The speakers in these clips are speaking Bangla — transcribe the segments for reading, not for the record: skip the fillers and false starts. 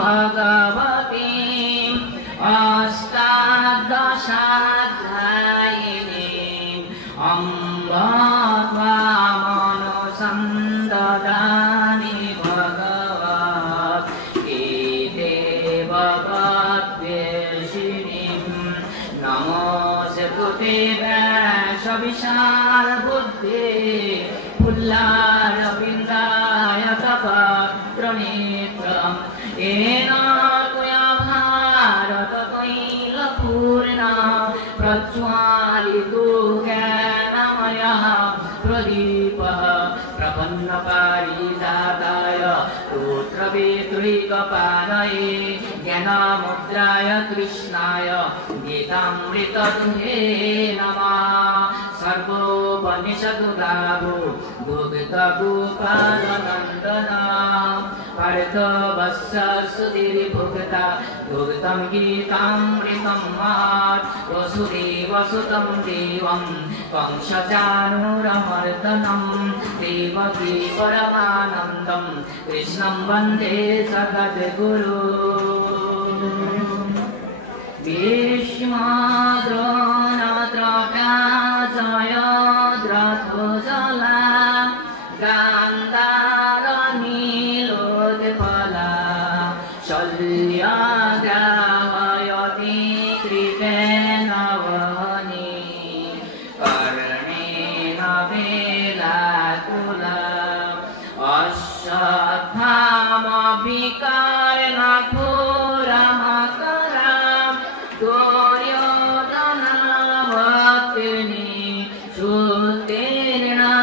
भगवतीम् अष्टादशाध्यायिनीम् अम्ब त्वामनुसन्ददामि भगवद्गीते भगवद्वेषिणीम् नमोऽस्तुते व्यासविशालबुद्धे फुल्लारविन्दाय तपत्रनेत्रम् येन त्वया भारततैलपूर्णा प्रज्वालितो ज्ञानमयः प्रदीपः प्रपन्नपारिजाताय पुत्रवेत्रैकपाणये ज्ञानमुद्राय कृष्णाय गीतामृतदुहे नमः सर्वोपनिषदुगावो दुग्धगोपालनन्दना पार्थवस्य सुधीर्भुक्ता दुग्धं गीतामृतं महत् वसुदेवसुतं देवं कंसचाणूरमर्दनं देवकी परमानन्दं कृष्णं वन्दे जगद्गुरुं भीष्माद्रोणाद्रव्याजयद्रथोजला गान्धारनीलोत्पला शल्याद्रावयति कृपेण वहनी कर्णेन वेलाकुला अश्वत्थामविकर्णघोरमकरा दुर्योधनावतीर्णी सुतीर्णा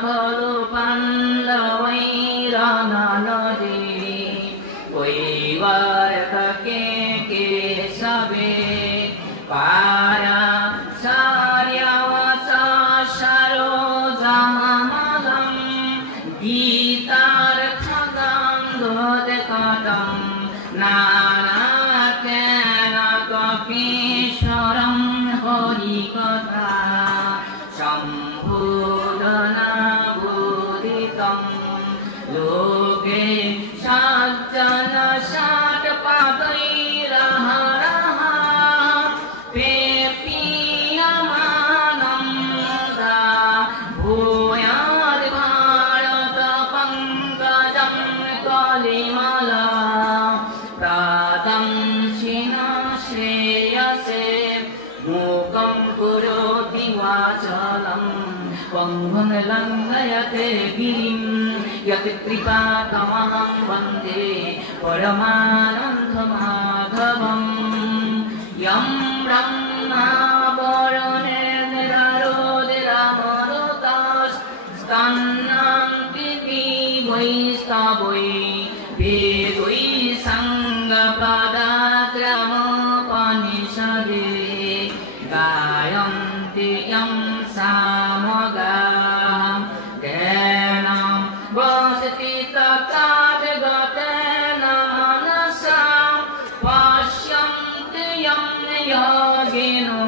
खलु पाण्डवैरनदी वैवर्तके केशवे पाराशर्यवसरोजममलं गीतार्थगन्धोदकटं नानाकेनकपीश्वरं हरिकथा सम्भोदनाबोधितं लोके सज्जनषट्पदैरहरः पेपीयमानं दा भूयाद्भारतपङ्कजं कलिमला प्रातंशिना श्रेयसे मूकं करोति वाचालं पङ्गुं लङ्घयते गिरिं यत्कृपातमहं वन्दे परमानन्दमाधवम् यं ब्रह्मा वरुणेर्निरारोदिरमरुतस्तन्नान्ति वैष्णवै वेदै सङ्गपदाक्रमोपनिषदे गायन्ति यं सामगां ज्ञानं वसति तथागतेन मनसा पश्यन्ति यं योगिनो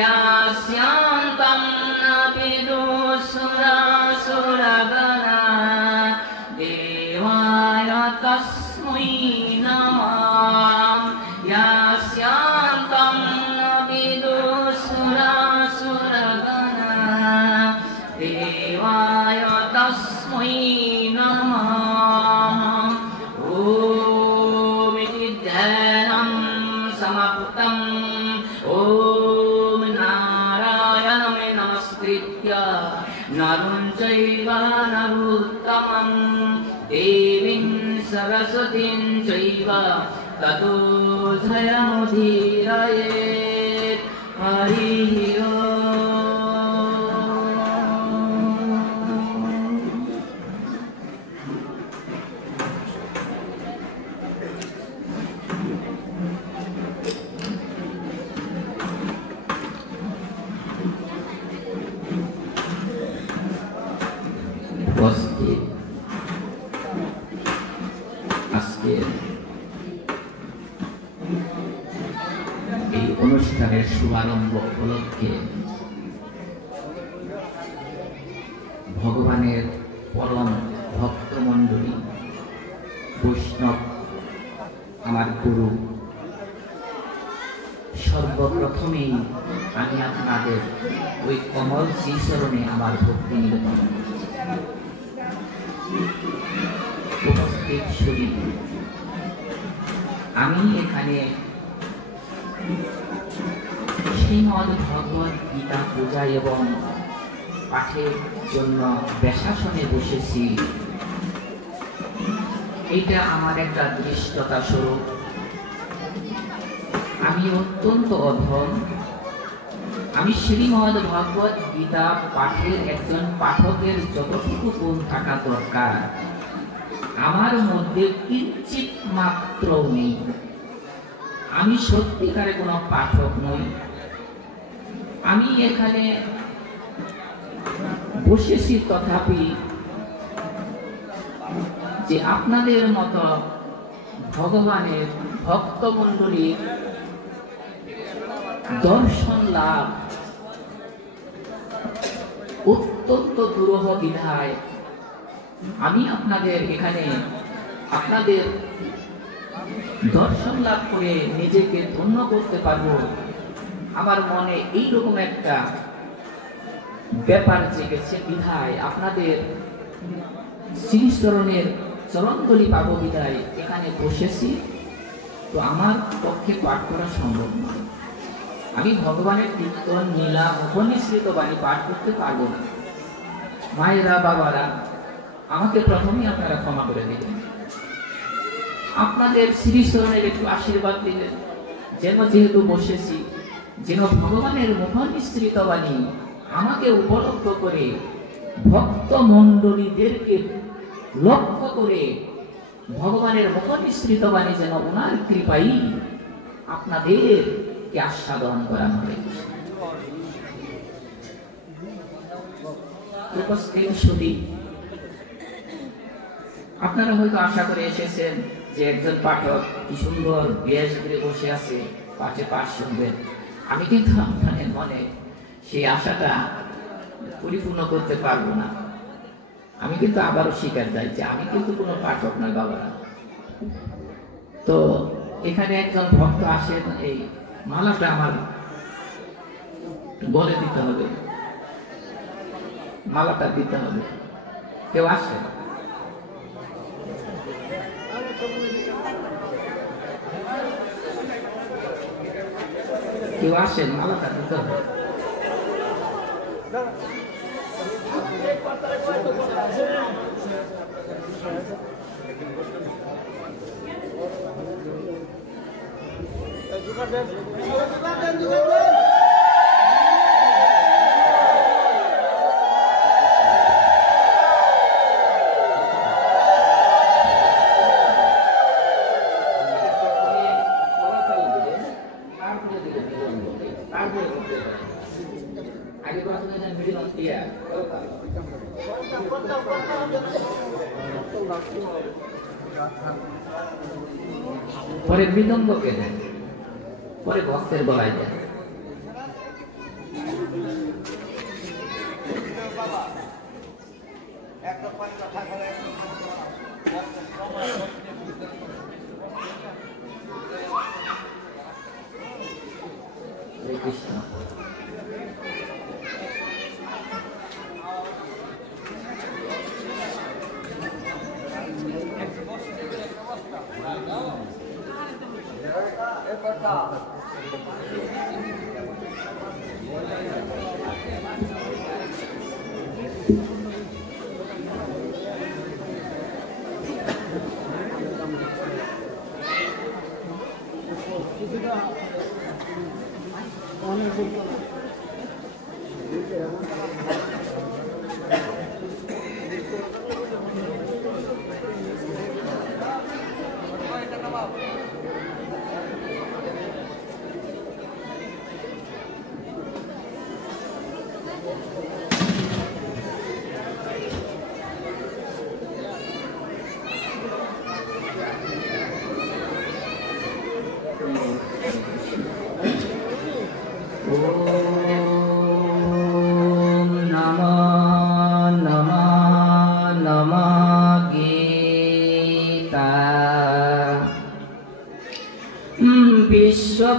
यास्यन्तं न विदुषुरासुरगणा देवाय तस्मै नमः यास्यन्तं न विदुषुरासुरगणा देवाय तस्मै नमः ॐ इति ध्यानं समाप्तम् ॐ नारायणं नमस्कृत्य नरं चैव नरोत्तमं देवीं सरस्वतीं चैव ततो जयमुदीरयेत् हरिः উপস্থিত আজকের এই অনুষ্ঠানের শুভারম্ভ উপলক্ষে ভগবানের পরম ভক্তমণ্ডলী বৈষ্ণব সর্বপ্রথমেই আমি আপনাদের ওই কমল শ্রীচরণে আমার ভক্তি নিবেদন করছি। উপস্থিত শরীর, আমি এখানে শ্রীমদ্ ভগবদ গীতা পূজা এবং পাঠের জন্য ব্যাসাসনে বসেছি। এটা আমার একটা দৃষ্টতা স্বরূপ। আমি অত্যন্ত অধম। আমি শ্রীমদ্ ভগবদ গীতা পাঠের একজন পাঠকের যতটুকু গুণ থাকা দরকার আমার মধ্যে কিঞ্চিত মাত্র নেই। আমি সত্যিকারে কোনো পাঠক নই। আমি এখানে বসেছি, তথাপি যে আপনাদের মতো ভগবানের ভক্তমণ্ডলীর দর্শন লাভ অত্যন্ত দুরূহ বিধায় আমি আপনাদের এখানে আপনাদের দর্শন লাভ করে নিজেকে ধন্য করতে পারবো, আমার মনে এইরকম একটা ব্যাপার জেগেছে বিধায় আপনাদের শ্রীচরণের চরণতলি পাবো বিধায় এখানে বসেছি। তো আমার পক্ষে পাঠ করা সম্ভব নয়। আমি ভগবানের কীর্তন নীলা উপনিষৃত বাণী পাঠ করতে পারবো না। মায়েরা, বাবারা, আমাকে প্রথমেই আপনারা ক্ষমা করে দিলেন। আপনাদের শ্রীচরণের একটু আশীর্বাদ দিলেন, যেন যেহেতু বসেছি, যেন ভগবানের মুখনিসৃত বাণী আমাকে উপলব্ধ করে ভক্ত মণ্ডলীদেরকে লক্ষ্য করে ভগবানের মুখনিসৃত বাণী যেন ওনার কৃপাই আপনাদেরকে আস্বাদন করানো হয়েছে। আপনারা হয়তো আশা করে এসেছেন যে একজন পাঠক কি সুন্দর বেশ করে বসে আছে, পাঠে পাঠ শুনবেন। আমি কিন্তু আপনাদের মনে সেই আশাটা পরিপূর্ণ করতে পারবো না। আমি কিন্তু আবারও স্বীকার যাই যে আমি কিন্তু কোনো পাঠক নয় বাবারা। তো এখানে একজন ভক্ত আসেন, এই মালাটা আমার বলে দিতে হবে, মালাটা দিতে হবে। কেউ আসেন? কেউ আসেন? মালাটা দিতে হবে। পরে বিলম্বকে দেন, পরে ভক্তের গলায় দেন। কৃষ্ণ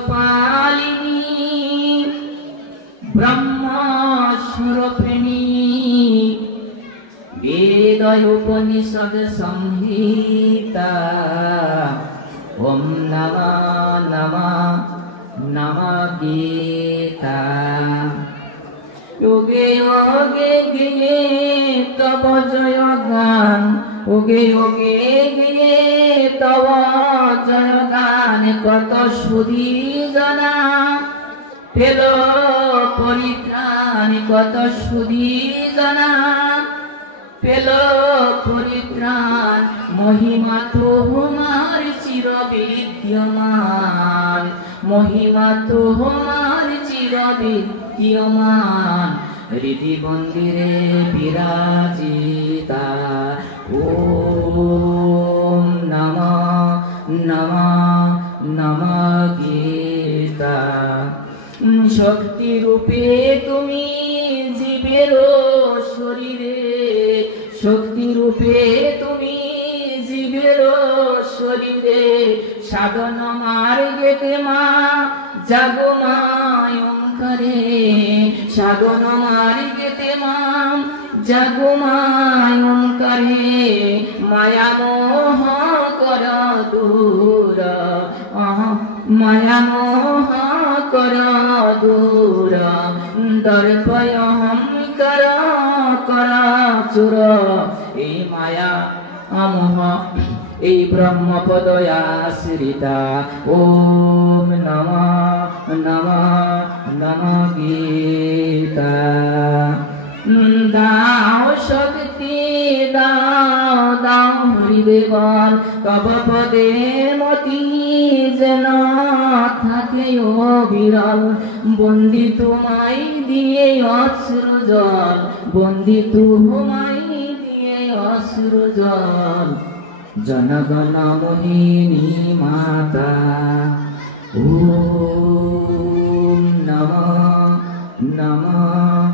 विश्वपालिनी হৃদয় উপনিষদ সংহিতা। ওম নমঃ নমঃ নমঃ গীতা। যোগে যোগে গে তব জয় গান, যোগে যোগে গে তব জয় গান। কত সুধী জনা পেল পরিত্রাণ, কত সুধী জনা পেল পরিত্রাণ। মহিমা তোমার চির বিদ্যমান, মহিমা তোমার চির বিদ্যমান। হৃদি মন্দিরে বিরাজিতা। ওম নমঃ নমঃ নমঃ গীতা। শক্তি রূপে তুমি জীবের শরীরে, শক্তি রূপে তুমি জীবের শরীরে। সাধন মার্গেতে মা জাগো মায় ওঙ্কারে, সাধন মার্গেতে মা জাগো মায় ওঙ্কারে। মায়া মোহ কর দূর, মায়া মোহ কর দূর। দর্পয় অহংকার কর চুর। এই মায়া মোহ এই ব্রহ্মপদ আশ্রিতা। ওম নমঃ নমঃ নমঃ গীতা। দাও শক্তি দাও দাও হৃদয় বল, তব পদে মতি যেন থাকে অবিরল। বন্দি তোমায় দিয়ে অশ্রু জল, বন্দি তোমায় দিয়ে অশ্রু জল। জনগণ মোহিনী মাতা। ওম নমঃ নমঃ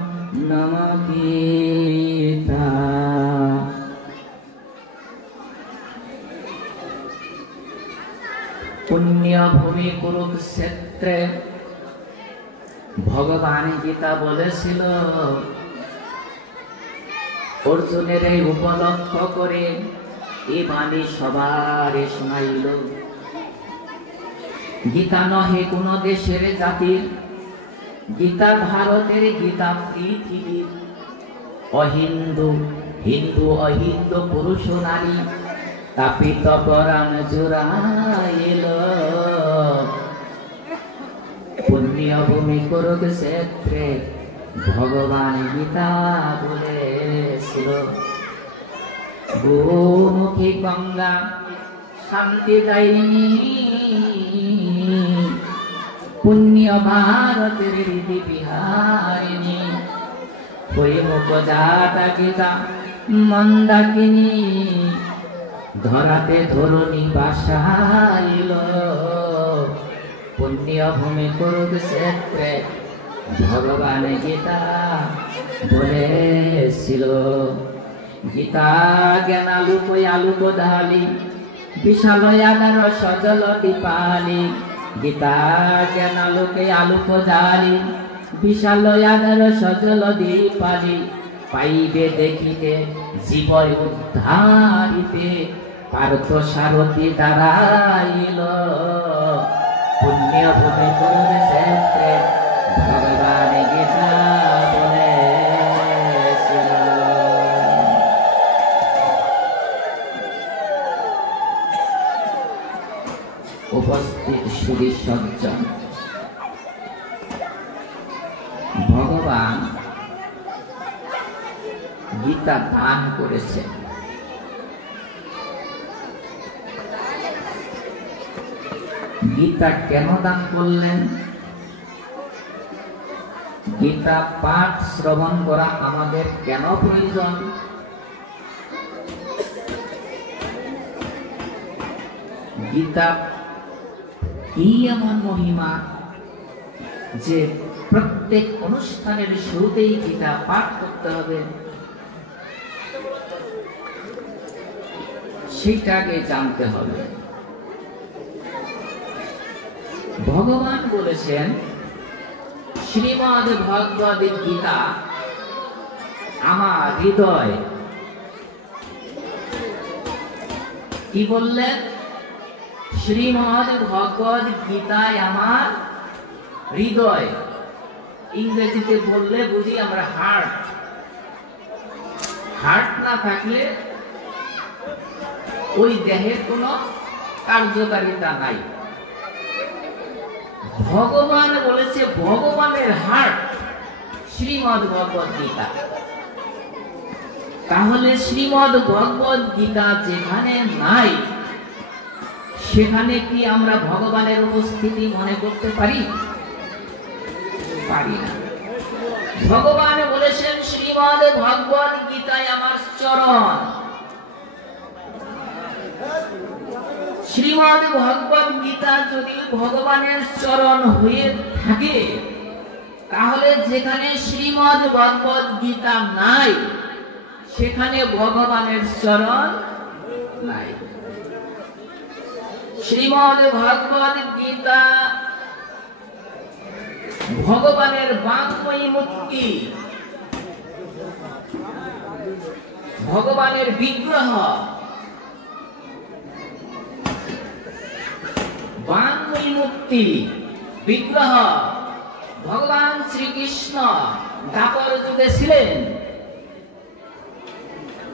নমঃ গীতা। পুণ্যভূমি কুরুক্ষেত্রে ভগবান গীতা বলেছিল, অর্জুনের এই উপলক্ষ করে এই বাণী সবার শোনাইল। গীতা নহে কোন দেশের জাতির, গীতা ভারতের, গীতা পৃথিবীর। অহিন্দু হিন্দু অহিন্দু পুরুষ নারী তাপিত পরাণ জুড়াইল। পুণ্যভূমি কুরুক্ষেত্রে ভগবান গীতা বলেছিল। গোমুখী গঙ্গা শান্তি দায়িনী, পুণ্য ভারতের হৃদি বিহারিণী। কৈমুখ জাতা গীতা মন্দাকিনী, ধরাতে ধরণী বাসাইল। পুণ্যভূমি কুরুক্ষেত্রে ভগবান গীতা বলেছিল। গীতা জ্ঞান আলোক আলোক ঢালি, বিশাল আদার সজল দীপালি। গীতা জ্ঞান আলোকে আলোক জ্বালি, বিশাল আদার সজল দীপালি। পাইবে দেখিতে জীব উদ্ধারিতে, পার্থ সারথী দাঁড়াইল। পুণ্যভূমি কুরুক্ষেত্রে ভগবান গীতা বলেছিল। উপস্থিত সুধী সজ্জন, ভগবান গীতা দান করেছেন। গীতা কেন দান করলেন? গীতা পাঠ শ্রবণ করা আমাদের কেন প্রয়োজন? গীতা কি এমন মহিমা যে প্রত্যেক অনুষ্ঠানের শুরুতেই গীতা পাঠ করতে হবে? সেটাকে জানতে হবে। ভগবান বলেছেন, শ্রীমদ্ ভগবদ গীতা আমার হৃদয় কি বললেন? শ্রীমদ্ ভগবদ গীতায় আমার হৃদয়। ইংরেজিতে বললে বুঝি আমরা হার্ট। হার্ট না থাকলে ওই দেহের কোনো কার্যকারিতা নাই। ভগবান বলেছে ভগবানের হার্ট শ্রীমদ্ ভগবদ গীতা। তাহলে শ্রীমদ্ ভগবদ গীতা যেখানে নাই সেখানে কি আমরা ভগবানের উপস্থিতি মনে করতে পারি? পারি না। ভগবান বলেছেন শ্রীমদ্ ভগবদ গীতায় আমার চরণ। শ্রীমদ্ ভগবদ গীতা যদি ভগবানের চরণ হয়ে থাকে তাহলে যেখানে শ্রীমদ্ ভগবদ গীতা নাই সেখানে ভগবানের চরণ নাই। শ্রীমদ্ ভগবদ গীতা ভগবানের বাঙ্ময়ী মূর্তি, ভগবানের বিগ্রহ। বাঙ্ময়ী মূর্তি, বিগ্রহ। ভগবান শ্রীকৃষ্ণ দ্বাপর যুগে ছিলেন,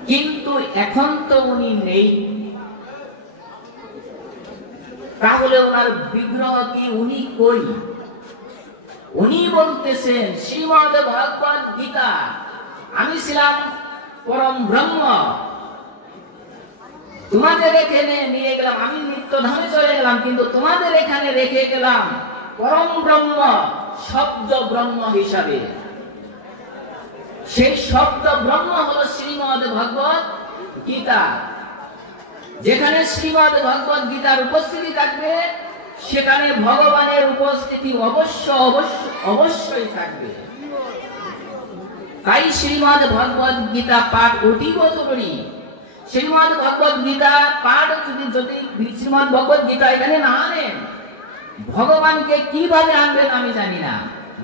কিন্তু এখন তো উনি নেই। তাহলে ওনার বিগ্রহ কি? উনি কই? উনি বলতেছেন শ্রীমদ্ ভগবদ গীতা আমি ছিলাম পরম ব্রহ্ম, তোমাদের এখানে নিয়ে গেলাম, আমি নিত্যধামে চলে গেলাম, কিন্তু তোমাদের এখানে রেখে গেলাম পরম ব্রহ্ম, শব্দ ব্রহ্ম হিসাবে। সেই শব্দ ব্রহ্ম হলো শ্রীমদ্ ভগবদ গীতা। যেখানে শ্রীমদ্ ভগবদ গীতার উপস্থিতি থাকবে সেখানে ভগবানের উপস্থিতি অবশ্যই থাকবে। তাই শ্রীমদ্ ভগবদ গীতা পাঠ অতীব জরুরি। শ্রীমদ্ ভগবদ গীতা পাঠ যদি শ্রীমদ্ ভগবদ গীতা এখানে না আনেন, ভগবানকে কিভাবে আনবেন আমি জানি না।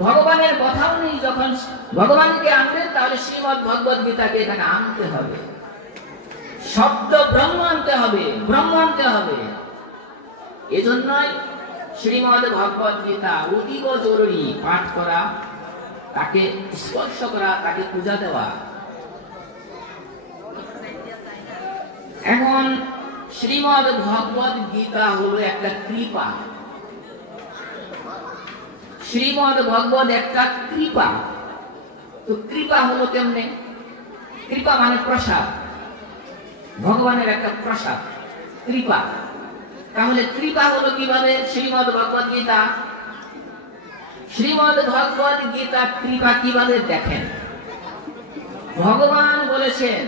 ভগবানের কথাও নেই। যখন ভগবানকে আনবেন তাহলে শ্রীমদ্ ভগবদ গীতাকে এখানে আনতে হবে। শব্দ ব্রহ্ম আনতে হবে, ব্রহ্ম আনতে হবে। এজন্যই শ্রীমদ্ ভগবদ গীতা অতীব জরুরি পাঠ করা, তাকে স্পর্শ করা, তাকে পূজা দেওয়া। এখন শ্রীমদ্ ভগবদ গীতা হলো একটা কৃপা। শ্রীমদ্ ভগবদ একটা কৃপা। তো কৃপা হলো কেমনে? কৃপা মানে প্রসাদ, ভগবানের একটা প্রসাদ, কৃপা। তাহলে কৃপা হলো কিভাবে? শ্রীমদ্ ভগবদ গীতা। শ্রীমদ্ ভগবদ গীতা কৃপা কিভাবে দেখেন? ভগবান বলেছেন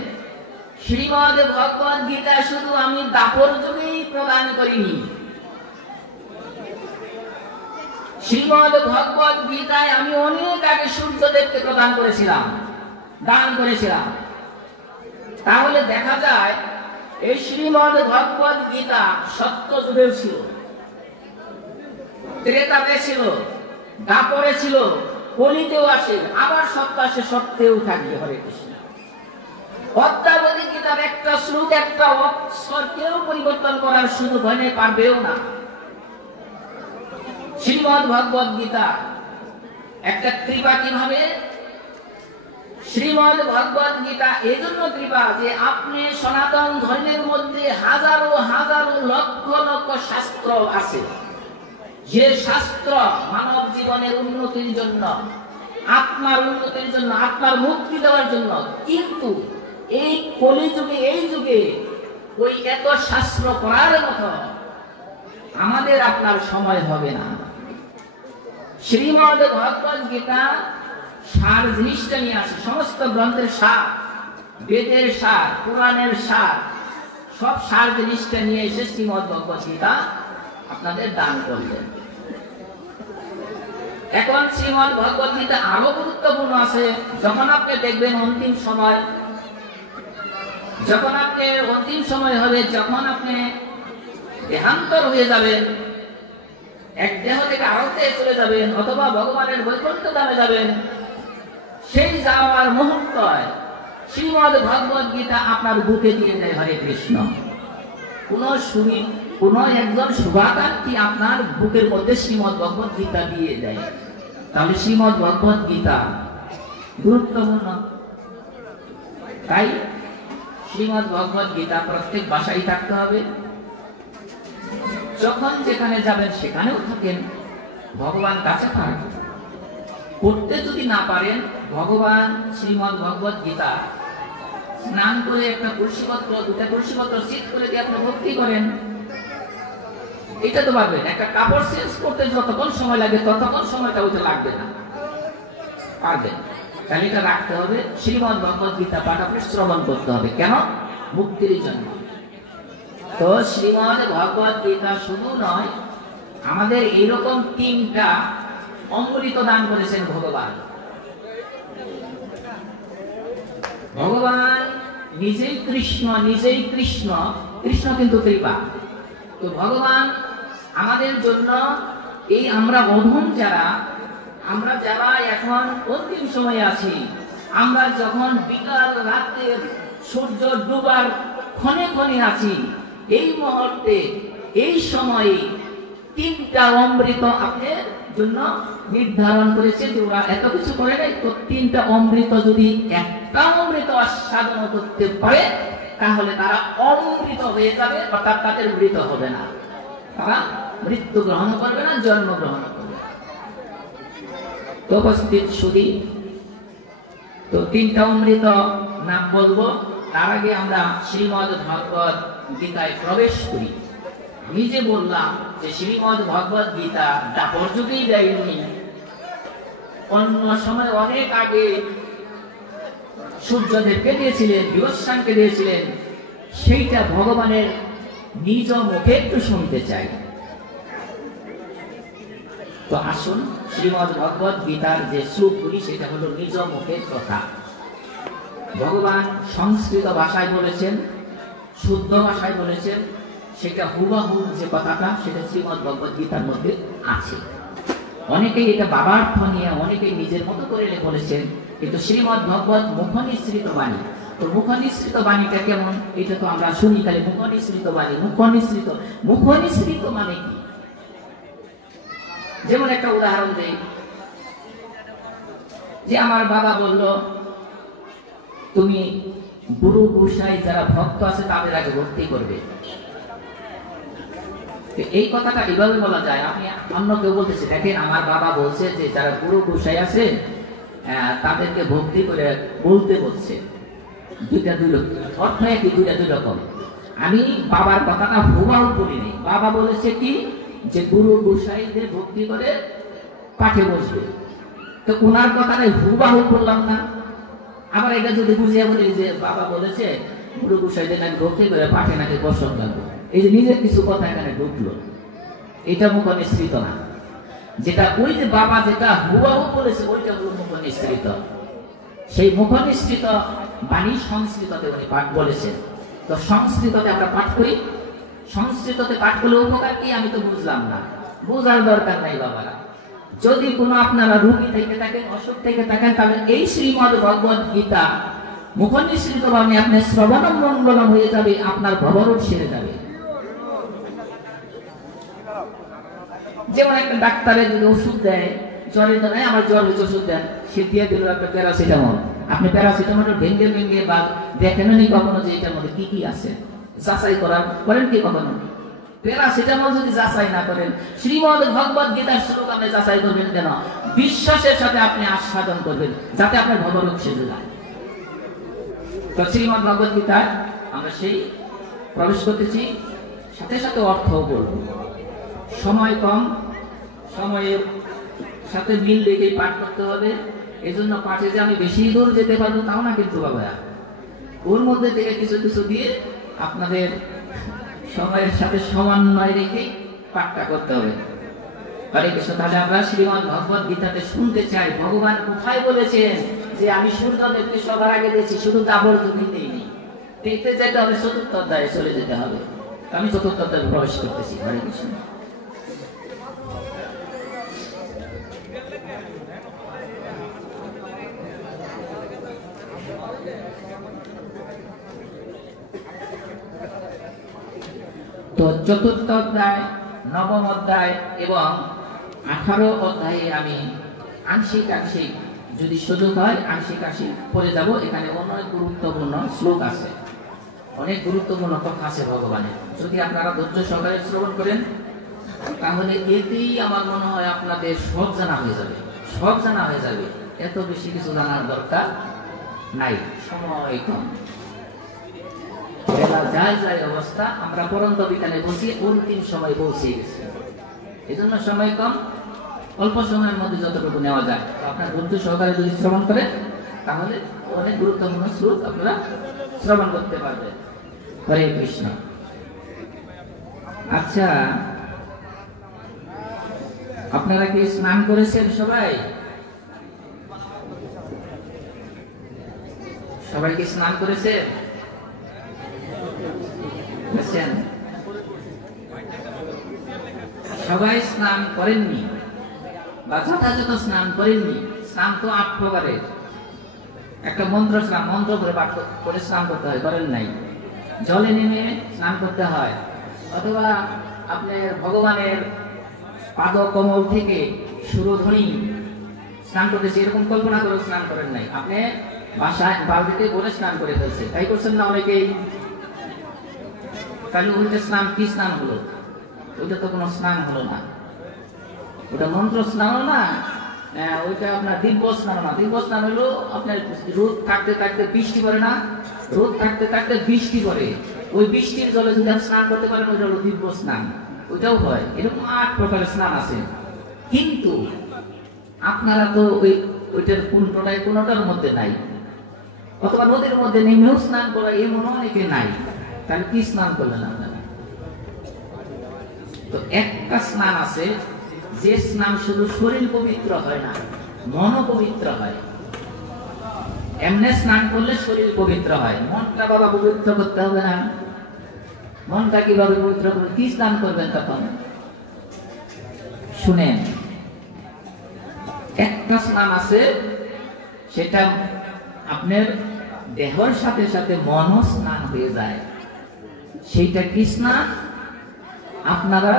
শ্রীমদ্ ভগবদ গীতা শুধু আমি দাপর যুগেই প্রদান করিনি। শ্রীমদ্ ভগবদ গীতায় আমি অনেক আগে সূর্যদেবকে প্রদান করেছিলাম, দান করেছিলাম। তাহলে দেখা যায় এই শ্রীমদ্ ভগবদ গীতা সত্য যুগেও ছিল, ত্রেতাতে ছিল, দাপরে ছিল, কলিতেও আসে, আবার সত্য আসে, সত্যেও থাকবে। হরে কৃষ্ণ। অদ্যাবধি গীতার একটা শ্লোক, একটা অক্ষর কেউ পরিবর্তন করার সুযোগ হয় না, পারবেও না। শ্রীমদ্ ভগবদ গীতা একটা কৃপা। কিভাবে? শ্রীমদ্ ভগবদ গীতা এজন্য কৃপা যে আপনি সনাতন ধর্মের মধ্যে হাজারো হাজারো লক্ষ লক্ষ শাস্ত্র আছে, যে শাস্ত্র মানব জীবনের উন্নতির জন্য, আত্মার উন্নতির জন্য, আত্মার মুক্তি দেওয়ার জন্য। কিন্তু এই কলিযুগে, এই যুগে ওই এত শাস্ত্র পড়ার মতো আমাদের আপনার সময় হবে না। শ্রীমদ্ ভগবদ গীতা সার জিনিসটা নিয়ে আসে, সমস্ত গ্রন্থের সার, বেদের সার, পুরাণের সার, সব সার জিনিসটা নিয়ে এসে শ্রীমদ্ ভগবদ গীতা আপনাদের দান করলেন। এখন শ্রীমদ্ ভগবদ গীতা আরো গুরুত্বপূর্ণ আছে। যখন আপনি দেখবেন অন্তিম সময়, যখন আপনি অন্তিম সময় হবে, যখন আপনি দেহান্তর হয়ে যাবেন, এক দেহ থেকে আরো দেহে চলে যাবেন, অথবা ভগবানের বৈকুণ্ঠ ধামে যাবেন, সেই যাওয়ার মুহূর্তে শ্রীমদ্ ভগবদ গীতা আপনার বুকে দিয়ে দেয়। হরে কৃষ্ণ। কোন একজন শুভাকাঙ্ক্ষী আপনার বুকের মধ্যে শ্রীমদ ভগবত গীতা দিয়ে দেয়, তাহলে শ্রীমদ ভগবত গীতা গুরুত্বপূর্ণ। তাই শ্রীমদ ভগবত গীতা প্রত্যেক ভাষায় থাকতে হবে। যখন যেখানে যাবেন সেখানেও থাকেন, ভগবান কাছে থাকবেন। পড়তে যদি না পারেন ভগবান শ্রীমদ ভগবত গীতা, স্নান করে একটা তুলসীপত্র, দুটা তুলসীপত্র শীত করে দিয়ে আপনি ভক্তি করেন, এটা তো পারবেন। একটা কাপড় চেঞ্জ করতে যতক্ষণ সময় লাগে ততক্ষণ সময়টা ওইটা লাগবে না, পারবেন। তাহলে এটা রাখতে হবে। শ্রীমদ ভগবত গীতা পাঠ আপনি শ্রবণ করতে হবে। কেন? মুক্তির জন্য। তো শ্রীমদ ভগবত গীতা শুধু নয়, আমাদের এইরকম 3টা অমৃত দান করেছেন ভগবান। ভগবান নিজেই কৃষ্ণ, কৃষ্ণ কিন্তু কৃপা। তো ভগবান আমাদের জন্য এই আমরা অধম আমরা যারা এখন অন্তিম সময়ে আছি, আমরা যখন বিকাল রাতে সূর্য ডুবার ক্ষণে ক্ষণে আছি, এই মুহূর্তে এই সময়ে 3টা অমৃত আপনার জন্য নির্ধারণ করেছে যে ওরা এত কিছু করে নাই। তো 3টা অমৃত যদি একটা অমৃত আস্বাদন করতে পারে তাহলে তারা অমৃত হয়ে যাবে, অর্থাৎ তাদের মৃত হবে না, তারা মৃত্যু গ্রহণ করবে না, জন্ম গ্রহণ করবে। তো উপস্থিত সুধী, তো 3টা অমৃত নাম বলবো, তার আগে আমরা শ্রীমদ ভগবত গীতায় প্রবেশ করি। নিজে বললাম যে শ্রীমদ ভগবত গীতা দাপর যুগেই দেয়নি, অন্য সময় অনেক আগে সূর্যদেবকে দিয়েছিলেন, বৃহস্পতিকে দিয়েছিলেন। সেইটা ভগবানের নিজ মুখে একটু শুনতে চাই। তো আসুন, শ্রীমদ ভগবত গীতার যে শ্লোকগুলি সেটা হলো নিজ মুখের কথা। ভগবান সংস্কৃত ভাষায় বলেছেন, শুদ্ধ ভাষায় বলেছেন, সেটা হুবাহু যে কথাটা সেটা শ্রীমদ ভগবত গীতার মধ্যে আছে। অনেকেই এটা বাবার্থ নিয়ে অনেকেই নিজের মতো করে বলেছেন, কিন্তু শ্রীমদ ভগবত মুখনিসৃত বাণী। তো মুখনিসৃত বাণীটা কেমন এটা তো আমরা শুনি, তাহলে মুখনিসৃত বাণী, মুখনিসৃত মানে কি? যেমন একটা উদাহরণ দেই, যে আমার বাবা বলল তুমি গুরু গোসাই যারা ভক্ত আছে তাদের আগে ভক্তি করবে। এই কথাটা এইভাবে বলা যায়, আপনি অন্য কেউ বলতেছে, দেখেন আমার বাবা বলছে যে যারা গুরু গোসাই আছে তাদেরকে ভক্তি করে বলতে বলছে। দুইটা দুই রকম অর্থ, একই, দুইটা দুই রকম। আমি বাবার কথাটা হুবাহু বলিনি। বাবা বলেছে কি যে গুরু গোসাইদের ভক্তি করে পাঠে বসবে, তো ওনার কথাটাই হুবাহু করলাম না। আবার এটা যদি বুঝিয়ে বলি যে বাবা বলেছে গুরু গোসাইদের নাকি ভক্তি করে পাঠে নাকি বসন লাগবে, এই যে নিজের কিছু কথা এখানে ঢুকলো, এটা মুখনিসৃত না। যেটা ওই যে বাবা যেটা হুবাহু বলেছে ওইটা হলো মুখনিসৃত। সেই মুখনিসৃত বাণী সংস্কৃততে উনি পাঠ বলেছেন। তো সংস্কৃততে আমরা পাঠ করি, সংস্কৃততে পাঠ করলে উপকার কি আমি তো বুঝলাম না, বোঝার দরকার নাই বাবারা। যদি কোনো আপনারা রোগী থেকে থাকেন, অসুখ থেকে থাকেন, তাহলে এই শ্রীমদ ভগবত গীতা মুখনিসৃত বাণী আপনার শ্রবণম মঙ্গলম হয়ে যাবে, আপনার ভবরোগ সেরে যাবে। যেমন একটা ডাক্তারে যদি ওষুধ দেয়, জ্বরের জন্য আমার জ্বর হয়েছে ওষুধ দেন, সে দিয়ে দিল একটা প্যারাসিটামল। আপনি প্যারাসিটামল ভেঙে ভেঙে বা দেখেননি কখনো যে এটার মধ্যে কি কি আছে, যাচাই করেন কি কখনো? প্যারাসিটামল যদি যাচাই না করেন, শ্রীমদ ভগবত গীতার শ্লোক আপনি যাচাই করবেন কেন? বিশ্বাসের সাথে আপনি আস্বাদন করবেন যাতে আপনার ভবরোগ সেরে যায়। তো শ্রীমদ ভগবত গীতায় আমরা সেই প্রবেশ করতেছি, সাথে সাথে অর্থও বলব। সময় কম, সময়ের সাথে মিল রেখেই পাঠ করতে হবে। এই জন্য পাঠে যে আমি বেশি দূর যেতে পারবো তাও না, কিন্তু বাবা ওর মধ্যে থেকে কিছু কিছু দিয়ে আপনাদের সময়ের সাথে সমন্বয় রেখেই পাঠটা করতে হবে। হরে কৃষ্ণ। তাহলে আমরা শ্রীমদ ভগবত গীতাতে শুনতে চাই ভগবান কোথায় বলেছেন যে আমি সূর্যদেবকে সবার আগে দিয়েছি, শুধু দাবর যুগই দেইনি। দেখতে যেতে হবে, চতুর্থ অধ্যায়ে চলে যেতে হবে। আমি চতুর্থ অধ্যায়ে প্রবেশ করতেছি। হরে কৃষ্ণ। তো চতুর্থ অধ্যায়, নবম অধ্যায় এবং 18 অধ্যায়ে আমি আংশিক যদি সুযোগ হয় আংশিক পড়ে যাব। এখানে অনেক গুরুত্বপূর্ণ শ্লোক আছে, অনেক গুরুত্বপূর্ণ কথা আছে ভগবানের। যদি আপনারা ধৈর্য সহকারে শ্রবণ করেন তাহলে এতেই আমার মনে হয় আপনাদের সব জানা হয়ে যাবে। এত বেশি কিছু জানার দরকার নাই, সময় কম, বেলা যায় অবস্থা। আমরা পরন্ত বিজ্ঞানে বলছি অন্তিম সময় পৌঁছে গেছি, এই জন্য সময় কম, অল্প সময়ের মধ্যে যতটুকু নেওয়া যায়। আপনার ধৈর্য সহকারে যদি শ্রবণ করেন তাহলে অনেক গুরুত্বপূর্ণ শ্লোক আপনারা শ্রবণ করতে পারবেন। হরে কৃষ্ণ। আচ্ছা, আপনারা কি স্নান করেছেন? সবাই কি স্নান করেছেন? সবাই স্নান করেননি বা যথাযথ স্নান করেননি। স্নান তো 8 প্রকারের, একটা মন্ত্র করে পাঠ করে স্নান করতে হয়, করেন নাই। জলে নেমে স্নান করতে হয়, অথবা আপনার ভগবানের পাদ কমল থেকে সুরধ্বনি স্নান করতেছে, এরকম কল্পনা করে স্নান করেন নাই। আপনি বাসায় বালতিতে বলে স্নান করে ফেলছে, তাই করছেন না অনেকেই। তাহলে ওইটা স্নান কি স্নান হলো? ওইটা তো কোনো স্নান হলো না, ওটা মন্ত্র স্নান না, ওইটা আপনার দিব্য স্নান না। দিব্য স্নান হলো আপনার রোদ থাকতে থাকতে বৃষ্টি পড়ে না, রোদ থাকতে থাকতে বৃষ্টি পড়ে, ওই বৃষ্টির জলে যদি স্নান করতে পারেন ওইটা হলো দিব্য স্নান, ওইটাও হয়। এরকম 8 প্রকারের স্নান আছে, কিন্তু আপনারা তো ওইটার কোনটার মধ্যে নাই, অথবা নদীর মধ্যে নেমেও স্নান করা এমন অনেকে নাই। তাহলে কি স্নান করলেন আপনারা? তো একটা স্নান আছে, যে স্নান শুধু শরীর পবিত্র হয় না, মনও পবিত্র হয়। এমনি স্নান করলে শরীর পবিত্র হয়, মনটা বাবা পবিত্র করতে হবে না। মনটা কিভাবে পবিত্র করবেন? কি স্নান করবেন তখন শুনেন। একটা স্নান আছে, সেটা আপনার দেহের সাথে সাথে মনও স্নান হয়ে যায়। সেইটা কি স্নান? আপনারা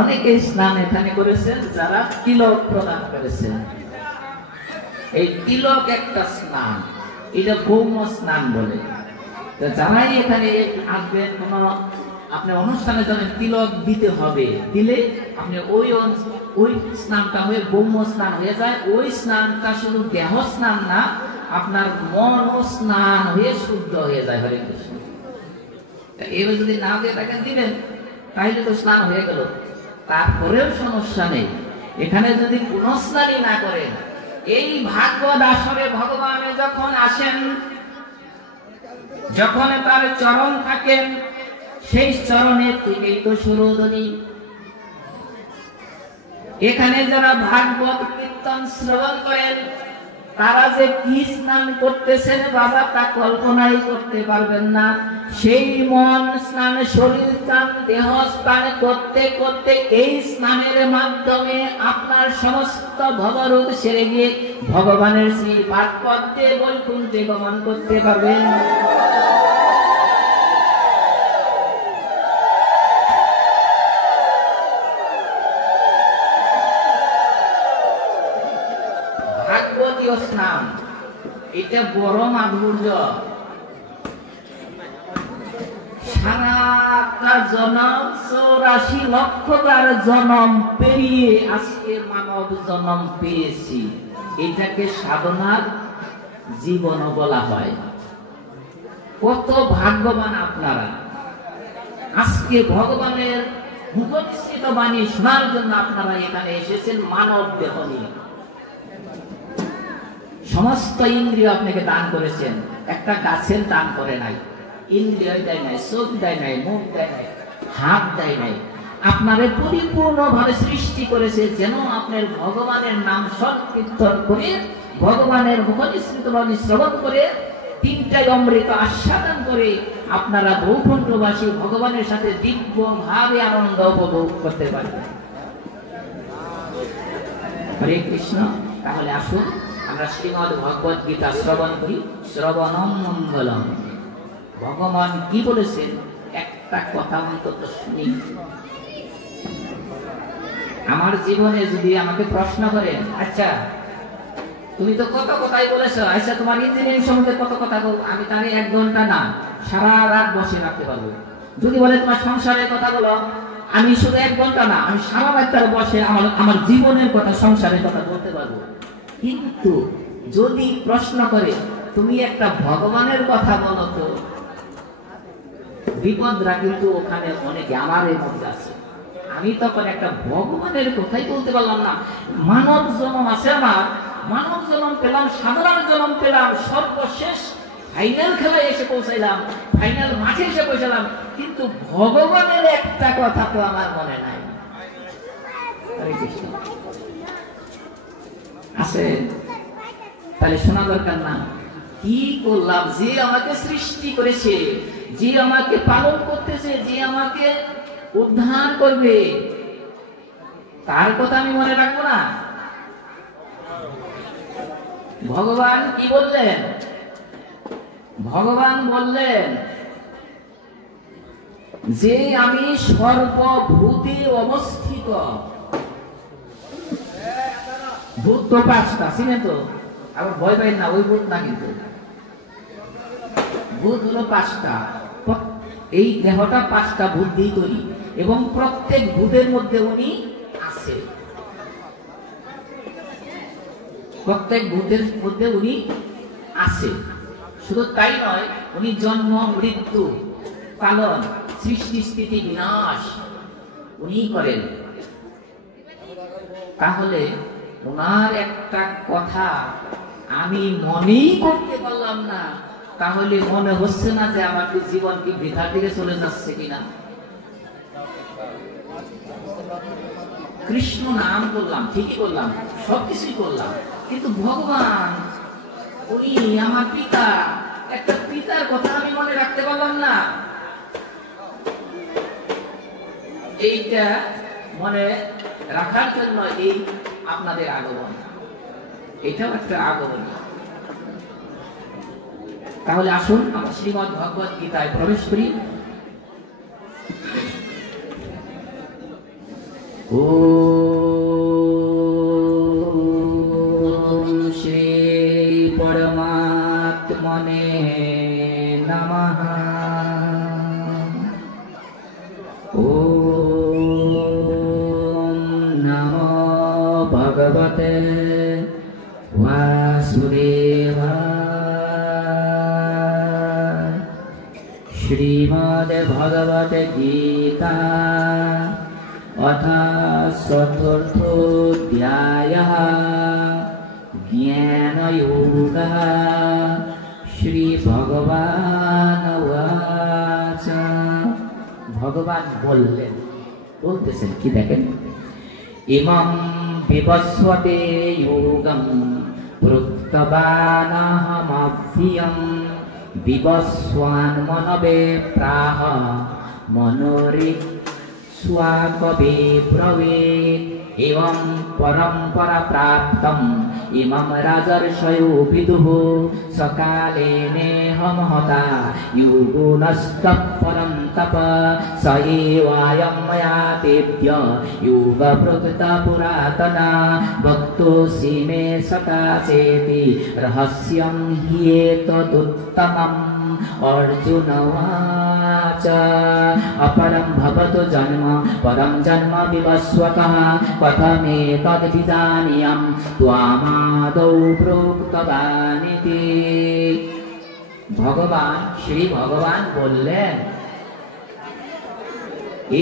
অনেকে স্নান এখানে করেছেন যারা তিলক প্রদান করেছেন। এই তিলক একটা স্নান, এটা ভৌম স্নান বলে। যারাই এখানে আসবেন, কোন আপনি অনুষ্ঠানে যাবেন, তিলক দিতে হবে, দিলে আপনি ওই স্নানটা হয়ে ভৌম স্নান হয়ে যায়। ওই স্নানটা শুধু দেহ স্নান না, আপনার মন স্নান হয়ে শুদ্ধ হয়ে যায়। হরে কৃষ্ণ। এবার যদি না দিয়ে থাকেন দিবেন, তাহলে তো স্নান হয়ে গেল, তারপরেও সমস্যা নেই। এখানে যদি কোনো স্নানই না করেন, এই ভাগবত আসরে ভগবানে যখন আসেন, যখন তার চরণ থাকেন, সেই চরণের থেকেই তো সুরধ্বনি। এখানে যারা ভাগবত কীর্তন শ্রবণ করেন, তারা যে কি স্নান করতেছেন বাবা, তা কল্পনাই করতে পারবেন না। সেই মন স্নান, শরীর স্নান, দেহ স্নান করতে করতে এই স্নানের মাধ্যমে আপনার সমস্ত ভবরোগ সেরে গিয়ে ভগবানের শ্রী পাদ পদ্মে বৈকুণ্ঠে গমন করতে পারবেন। ভাগবতীয় স্নান এটা বড় মাধুর্য। সারাটা জনম 84 লক্ষবার জনম পেরিয়ে আজকে মানব জনম পেয়েছি, এটাকে সাধনার জীবন বলা হয়। কত ভাগ্যবান আপনারা! আজকে ভগবানের মুখনিসৃত বাণী শোনার জন্য আপনারা এখানে এসেছেন মানব দেহ নিয়ে। সমস্ত ইন্দ্রিয় আপনাকে দান করেছেন, একটা গাছের দান করে নাই। ইন্দ্রিয় দেয় নাই, চোখ দেয় নাই, মুখ দেয় নাই, হাত দেয় নাই। আপনারে পরিপূর্ণভাবে সৃষ্টি করেছে যেন আপনার ভগবানের নাম সংকীর্তন করে, ভগবানের মুখনিসৃত বাণী শ্রবণ করে, 3টাই অমৃত আস্বাদন করে আপনারা ভূখণ্ডবাসী ভগবানের সাথে দিব্যভাবে আনন্দ উপভোগ করতে পারবেন। হরে কৃষ্ণ। তাহলে আসুন আমরা শ্রীমদ ভগবত গীতা শ্রবণ করি। শ্রবণম মঙ্গলম। ভগবান কি বলেছেন? একটা একটা কথা অন্তত শুনি। আমার জীবনে যদি আমাকে প্রশ্ন করেন, আচ্ছা তুমি তো কত কথাই বলেছো, আচ্ছা তোমার ইঞ্জিনিয়ারিং সম্বন্ধে কত কথা বল, আমি তারে 1 ঘন্টা না সারা রাত বসে রাখতে পারবো। যদি বলে তোমার সংসারের কথা বলো, আমি শুধু 1 ঘন্টা না, আমি সারা রাত তার বসে আমার জীবনের কথা, সংসারের কথা বলতে পারবো। কিন্তু যদি প্রশ্ন করে তুমি একটা ভগবানের কথা বলো, তো বিপদরা কিন্তু ওখানে অনেক আমার এর মধ্যে আছে। আমি তখন একটা ভগবানের কথাই বলতে পারলাম না। মানব জন্ম আছে আমার, মানব জন্ম পেলাম, সাধারণ জন্ম পেলাম, সর্বশেষ ফাইনাল খেলায় এসে পৌঁছাইলাম, ফাইনাল মাঠে এসে পৌঁছালাম, কিন্তু ভগবানের একটা কথা তো আমার মনে নাই। আছে তাহলে শোনা দরকার না? কি করলাম? যে আমাকে সৃষ্টি করেছে, যে আমাকে পালন করতেছে, যে আমাকে উদ্ধার করবে, তার কথা আমি মনে রাখবো না? ভগবান কি বললেন? ভগবান বললেন যে আমি সর্বভূতে অবস্থিত। ভূত তো 5টা, চিনে তো? আবার ভয় পাই না, ওই ভূত না, কিন্তু ভূত হলো 5টা। এই দেহটা 5টা ভূত দিয়ে তৈরি, এবং প্রত্যেক ভূতের মধ্যে উনি আছে। প্রত্যেক ভূতের মধ্যে উনি আছে। শুধু তাই নয়, উনি জন্ম, মৃত্যু, পালন, সৃষ্টি, স্থিতি, বিনাশ উনি করেন। তাহলে ওনার একটা কথা আমি মনেই করতে পারলাম না, তাহলে মনে হচ্ছে না যে আমার জীবন কি বৃথার দিকে চলে যাচ্ছে কিনা? কৃষ্ণ নাম করলাম, ঠিকই করলাম, সবকিছুই করলাম, কিন্তু ভগবান উনি আমার পিতা, একটা পিতার কথা আমি মনে রাখতে পারলাম না। এইটা মনে রাখার জন্য এই আপনাদের আগমন, এটাও একটা আগমন। তাহলে আসুন আমরা শ্রীমদ্ ভগবত গীতায় প্রবেশ করি। ওম শ্রী পরমাত্মনে নমঃ। ওম নমো ভগবতে বাসুদেবায়। শ্রীমদ্ ভগবত গীতা অথ চতুর্থোऽধ্যায়ः জ্ঞানযোগः। শ্রী ভগবানুবাচ। ভগবান বললেন, বলতেছেন কি দেখেন, ইমং বিবস্বতে যোগং প্রত্যবানাহমভ্যয়ং বিবস্বান মনবে প্রাহ মনোরিক স্বাকবে ব্রবীত। এবং পরম্পরা প্রাপ্তম ইমং রাজর্ষয়ো বিদুঃ সকালে নেহ মহতা যোগোনস্তঃ পরম তপ স এবায়ং ময়া তেভ্য যোগ প্রকৃত পুরাতনা ভক্তোऽসি মে সকাশেতি রহস্যং হ্যেতদুত্তমম। अर्जुन उवाच अपरं भवतो जन्म परं जन्म विवस्वतः कथमेतद्विजानीयं त्वामादौ प्रोक्तवानिति। ভগবান, শ্রী ভগবান বললেন,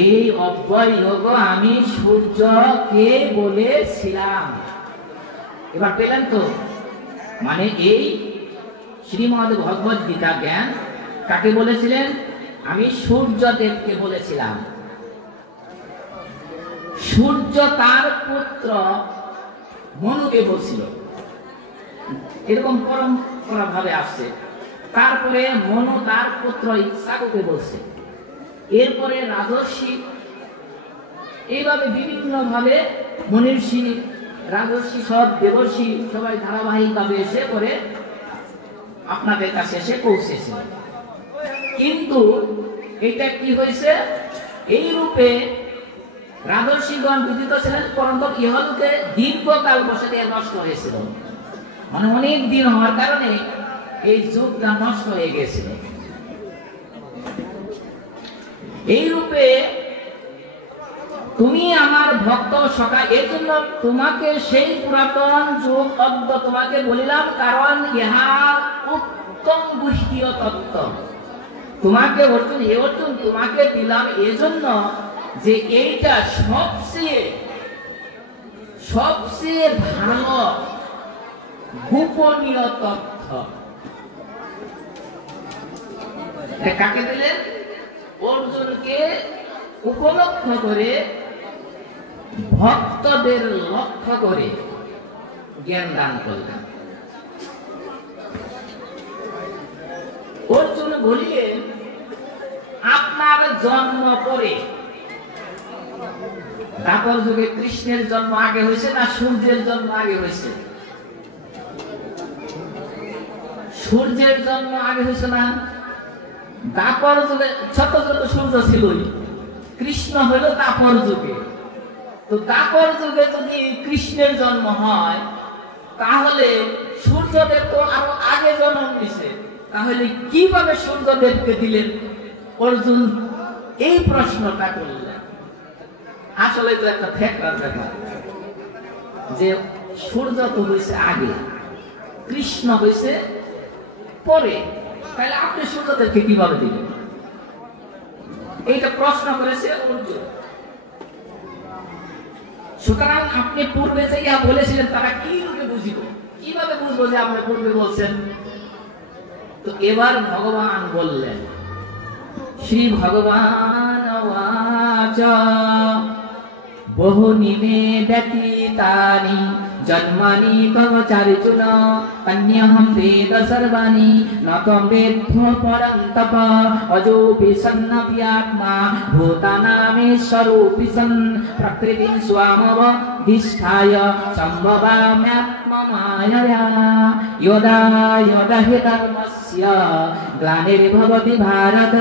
এই অব্যয়যোগ আমি সূর্যকে বলেছিলাম। এবার পেলেন তো? মানে এই শ্রীমদ্ ভগবত গীতা জ্ঞান কাকে বলেছিলেন? আমি সূর্যদেবকে বলেছিলাম। সূর্য তার পুত্র মনুকে বলছিল, এরকম পরম্পরা ভাবে আসছে। তারপরে মনু তার পুত্র ইচ্ছাকুকে বলছে, এরপরে রাজর্ষি, এইভাবে বিভিন্ন ভাবে মনীষী, রাজর্ষি, সব দেবর্ষি সবাই ধারাবাহিক ভাবে এসে পরে আপনাদের কাছে এসে পৌঁছেছে। কিন্তু এটা কি হয়েছে? এই রূপে রাজর্ষিগণ বিদিত ছিলেন, পরন্তু ইহলোকে দীর্ঘকাল বসে দিয়ে নষ্ট হয়েছিল। মানে অনেক দিন হওয়ার কারণে এই যুগটা নষ্ট হয়ে গেছিল। এই রূপে তুমি আমার ভক্ত সখা, এর জন্য তোমাকে সেই পুরাতন যুগ তত্ত্ব তোমাকে বলিলাম, কারণ ইহা উত্তম গুহ্য তত্ত্ব। তোমাকে অর্জুন, হে অর্জুন তোমাকে দিলাম এজন্য যে এইটা সবচেয়ে ভালো গোপনীয় তথ্য। কাকে দিলেন? অর্জুনকে উপলক্ষ করে, ভক্তদের লক্ষ্য করে জ্ঞান দান করলেন। অর্জুন বলিলেন, আপনার জন্ম পরে, দ্বাপর যুগে কৃষ্ণের জন্ম আগে হয়েছে না সূর্যের জন্ম আগে হয়েছে? সূর্যের জন্ম আগে হয়েছে না? দ্বাপর যুগে ছোট ছোট সূর্য ছিলই, কৃষ্ণ হলো দ্বাপর যুগে। তো দ্বাপর যুগে যদি কৃষ্ণের জন্ম হয়, তাহলে সূর্যদেব তো আরো আগে জন্ম নিছে, তাহলে কিভাবে সূর্যদেবকে দিলেন? অর্জুন এই প্রশ্নটা করলেন। আসলে তো একটা ফ্যাক্টর ব্যাপার, যে সূর্য তো হয়েছে আগে, কৃষ্ণ হয়েছে পরে, তাহলে আপনি সূর্যদেবকে কিভাবে দিলেন? এইটা প্রশ্ন করেছে অর্জুন। সুতরাং আপনি পূর্বে যে ইহা বলেছিলেন তারা কি রূপে বুঝিব, কিভাবে বুঝবো যে আপনি পূর্বে বলছেন? তো এবার ভগবান বললেন, শ্রী ভগবান ওয়াচ বহুনি মে ব্যতীতানি জন্মানি তব চারিচুন অন্যহম বেদ সর্বাণি ন ত্বম বেদ্ধ পরম তপ অযোপি সন্নপি আত্মা ভূতানামেশ্বরূপি সন প্রকৃতিং স্বামবধিষ্ঠায় সম্ভবাম্যাত্মমায়য়া যদা যদা হি ধর্মস্য গ্লানির্ভবতি ভারত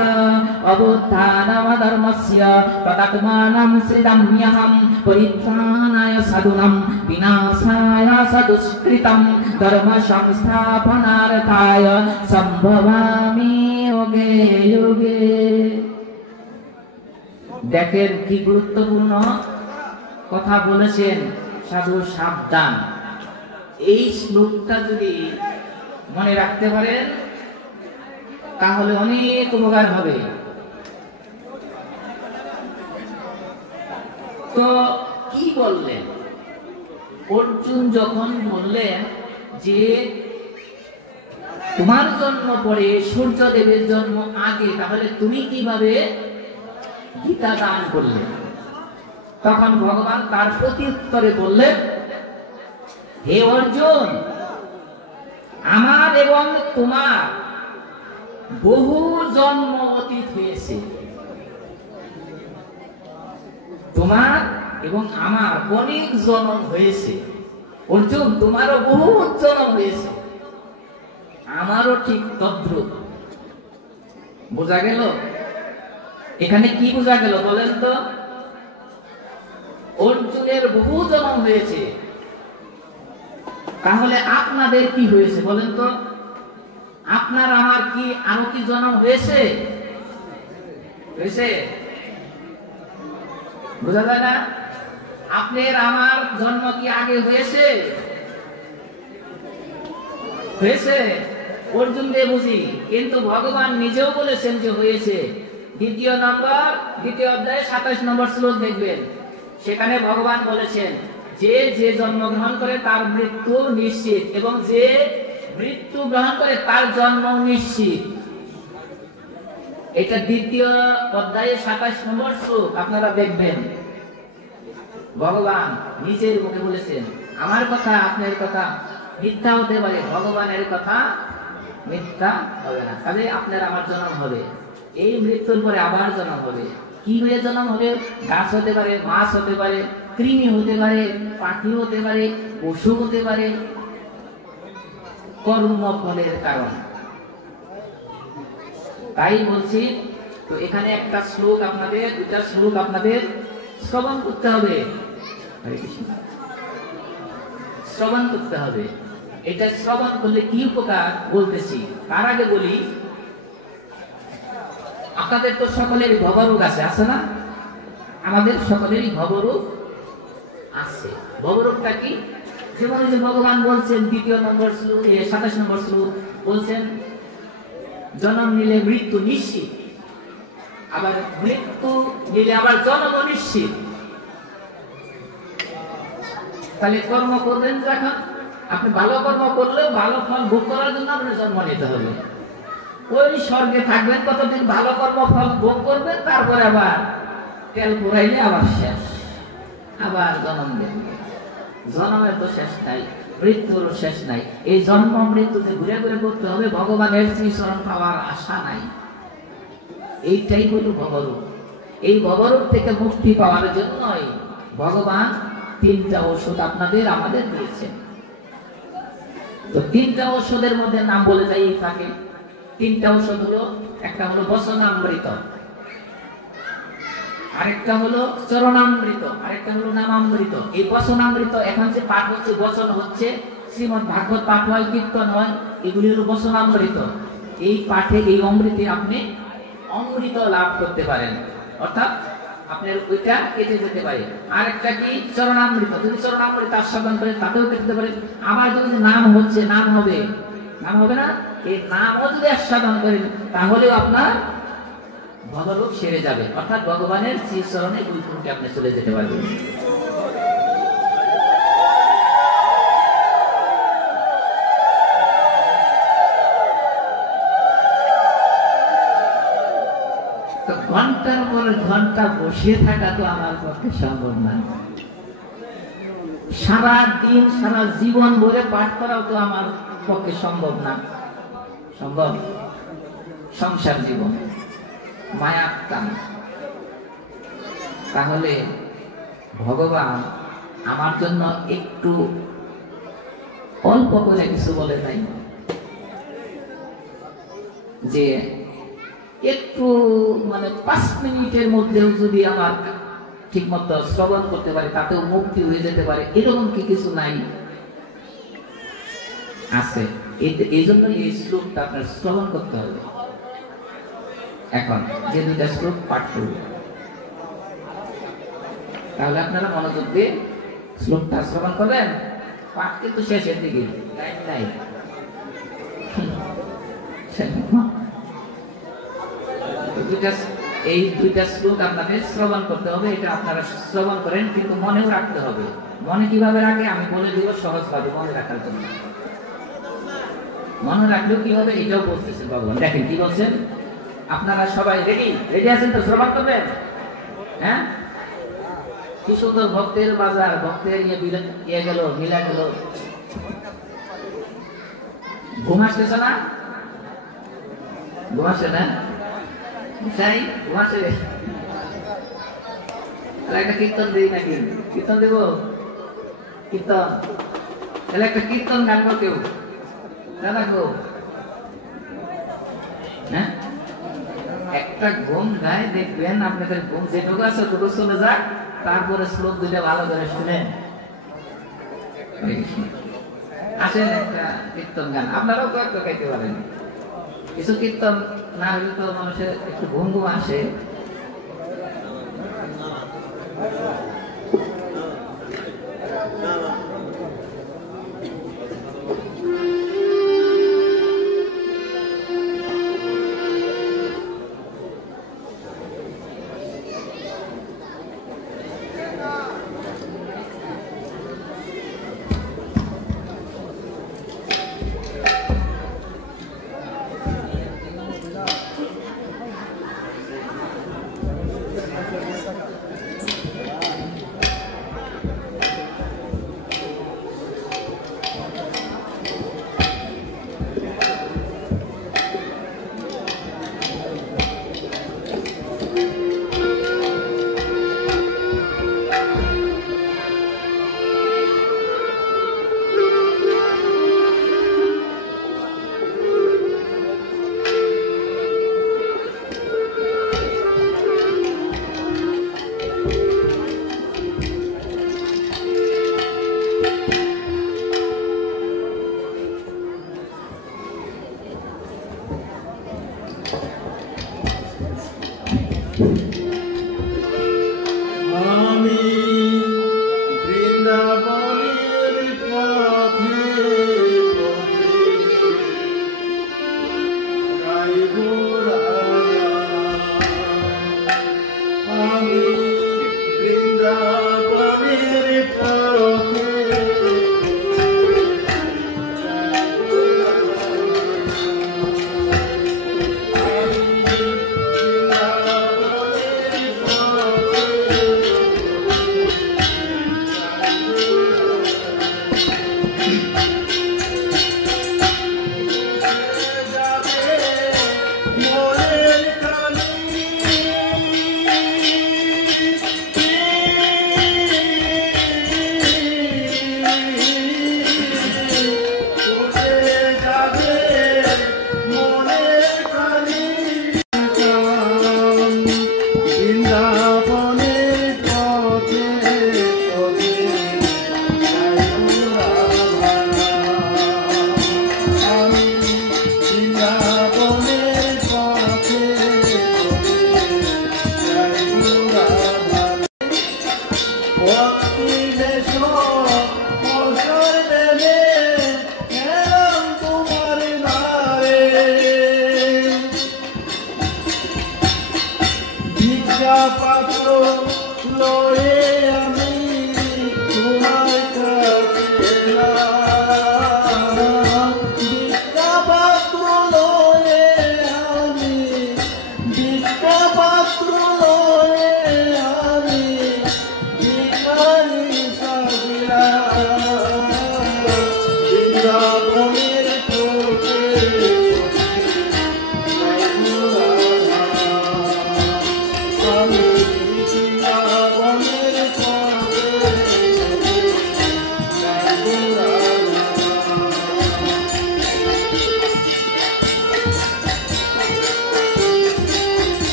অবুত্থানমধর্মস্য তদাত্মাनं সৃজাম্যহম পরিত্রাণায় সাধুনাং বিনাশায় সদুষ্কৃতং ধর্ম সংস্থাপনার্থায় সম্ভবামি যোগে যোগে। দেখেন কি গুরুত্বপূর্ণ কথা বলেছেন সাধু। সাবধান, এই শ্লোকটা যদি মনে রাখতে পারেন তাহলে অনেক উপকার হবে। তো কি বললেন অর্জুন যখন বললেন যে তোমার জন্ম পরে সূর্যদেবের জন্ম আগে, তাহলে তুমি কিভাবে গীতা দান করলে? তখন ভগবান তার প্রত্যুত্তরে বললেন, হে অর্জুন, আমার এবং তোমার বহু জন্ম অতীত হয়েছে। তোমার এবং আমার অনেক জন্ম হয়েছে। অর্জুন, তোমারও বহু জন্ম হয়েছে, আমারও ঠিক তদ্রূপ। বোঝা গেল? এখানে কি বোঝা গেল বলেন তো? অর্জুনের বহু জন্ম হয়েছে, তাহলে আপনাদের কি হয়েছে বলেন তো? আপনার আমার কি আরো কি জন্ম হয়েছে? হয়েছে? বোঝা যায় না? আপনার আমার জন্ম কি আগে হয়েছে? হয়েছে। অর্জুন দিয়ে বুঝি, কিন্তু ভগবান নিজেও বলেছেন যে হয়েছে। দ্বিতীয় অধ্যায় 27 নম্বর শ্লোক দেখবেন, সেখানে ভগবান বলেছেন যে যে জন্মগ্রহণ করে তার মৃত্যু নিশ্চিত, এবং যে মৃত্যু গ্রহণ করে তার জন্ম নিশ্চিত। এটা দ্বিতীয় অধ্যায়ে 27 নম্বর শ্লোক, আপনারা দেখবেন। ভগবান নিজের মুখে বলেছেন, আমার কথা আপনার কথা মিথ্যা হতে পারে, ভগবানের কথা মিথ্যা হবে না। তাহলে আপনার আমার জন্ম হবে, এই মৃত্যুর পরে আবার জন্ম হবে। কি হয়ে জন্ম হবে? গাছ হতে পারে, মাছ হতে পারে, কৃমি হতে পারে, পাখি হতে পারে, পশু হতে পারে, কর্ম ফলের কারণ। তাই বলছি তো এখানে একটা শ্লোক আপনাদের, দুটা শ্লোক আপনাদের শ্রবণ করতে হবে। হরে কৃষ্ণ, শ্রবণ করতে হবে। এটা শ্রবণ করলে কি উপকার বলতেছি, তার আগে বলি আপনাদের তো সকলেরই ভবরোগ আছে, আছে না? আমাদের সকলেরই ভবরোগ আছে। ভবরোগটা কি? যেমন যে ভগবান বলছেন ২ নম্বর শ্লোক, ২৭ নম্বর শ্লোক বলছেন জন্ম নিলে মৃত্যু নিশ্চিত, আবার মৃত্যু নিলে আবার জন্ম নিশ্চিত। তাহলে কর্ম করবেন যখন, আপনি ভালো কর্ম করলেও ভালো ফল ভোগ করার জন্য আপনার জন্ম নিতে হবে। ওই স্বর্গে থাকবেন কতদিন, ভালো কর্ম ফল ভোগ করবেন, তারপরে আবার তেল পুরাইলে আবার শেষ, আবার জন্ম দেবেন। জন্মের তো শেষ নাই, মৃত্যুর শেষ নাই। এই জন্ম মৃত্যু যে ঘুরে ঘুরে করতে হবে, ভগবানের শ্রীচরণ পাওয়ার আশা নাই। এইটাই হলো ভবরোগ। এই ভবরোগ থেকে মুক্তি পাওয়ার জন্যই ভগবান 3টা ওষুধ আপনাদের আমাদের দিয়েছেন। তো 3টা ওষুধের মধ্যে নাম বলে যাই থাকে। 3টা ওষুধ হলো, একটা হলো বচনামৃত, আরেকটা হলো চরণামৃত, আরেকটা হলো নামামৃত। এই বচনামৃত এখন যে পাঠ হচ্ছে, বচন হচ্ছে, শ্রীমদ্ ভাগবত পাঠ হয়, কীর্তন হয়, এগুলি হলো বচনামৃত। এই পাঠে, এই অমৃতে আপনি অমৃত লাভ করতে পারেন, অর্থাৎ আপনার ওইটা কেটে যেতে পারে। আরেকটা কি? চরণামৃত। যদি চরণামৃত আস্বাদন করেন তাতেও কেটে যেতে পারে। আবার যদি নাম হচ্ছে, নাম হবে, নাম হবে না, এই নামও যদি আস্বাদন করেন তাহলেও আপনার ভবরোগ সেরে যাবে, অর্থাৎ ভগবানের শ্রীচরণে বৈকুণ্ঠে আপনি চলে যেতে পারবেন। তো ঘন্টার পর ঘন্টা বসে থাকা তো আমার পক্ষে সম্ভব না। সারা দিন, সারা জীবন ভরে পাঠ করাও তো আমার পক্ষে সম্ভব না। সম্ভব? সংসার জীবন, মায়ার টান। তাহলে ভগবান আমার জন্য একটু অল্প করে কিছু বলে নাই, যে একটু মানে 5 মিনিটের মধ্যেও যদি আমার ঠিক মতো শ্রবণ করতে পারে তাতেও মুক্তি হয়ে যেতে পারে, এরকম কি কিছু নাই? আছে। এই জন্য এই শ্লোকটা আপনার শ্রবণ করতে হবে। এখন যে 2টা শ্লোক পাঠ করব, তাহলে আপনারা মনোযোগ দিয়ে শ্লোকটা শ্রবণ করবেন। পাঠ কিন্তু শেষের দিকে, টাইম নাই। এই 2টা শ্লোক আপনাদের শ্রবণ করতে হবে। এটা আপনারা শ্রবণ করেন, কিন্তু মনেও রাখতে হবে। মনে কিভাবে রাখে আমি বলে দিব সহজভাবে মনে রাখার জন্য। মনে রাখলেও কি হবে এটাও বলতেছেন ভগবান। দেখেন কি বলছেন, আপনারা সবাই রেডি? রেডি আছেন তো শ্রবণ করবেন? হ্যাঁ, কি সুন্দর ভক্তের বাজার, ভক্তের ইয়ে গেল, মিলা গেল। ঘুম আসতেছে না? ঘুম আসে না? তাই ঘুম আসে। একটা কীর্তন দিই নাকি? কীর্তন দেব? কীর্তন? তাহলে একটা কীর্তন গানবো কেউ? রাখবো? হ্যাঁ, একটা ঘুম গায়ে দেখবেন, আপনাদের ঘুম যেটুকু আছে ওটুকু চলে যাক, তারপরে শ্লোক 2টা ভালো করে শুনেন। আসেন একটা কীর্তন গান, আপনারাও কয়েকটা গাইতে পারেন। কিছু কীর্তন না হলে তো মানুষের একটু ঘুম ঘুম আসে।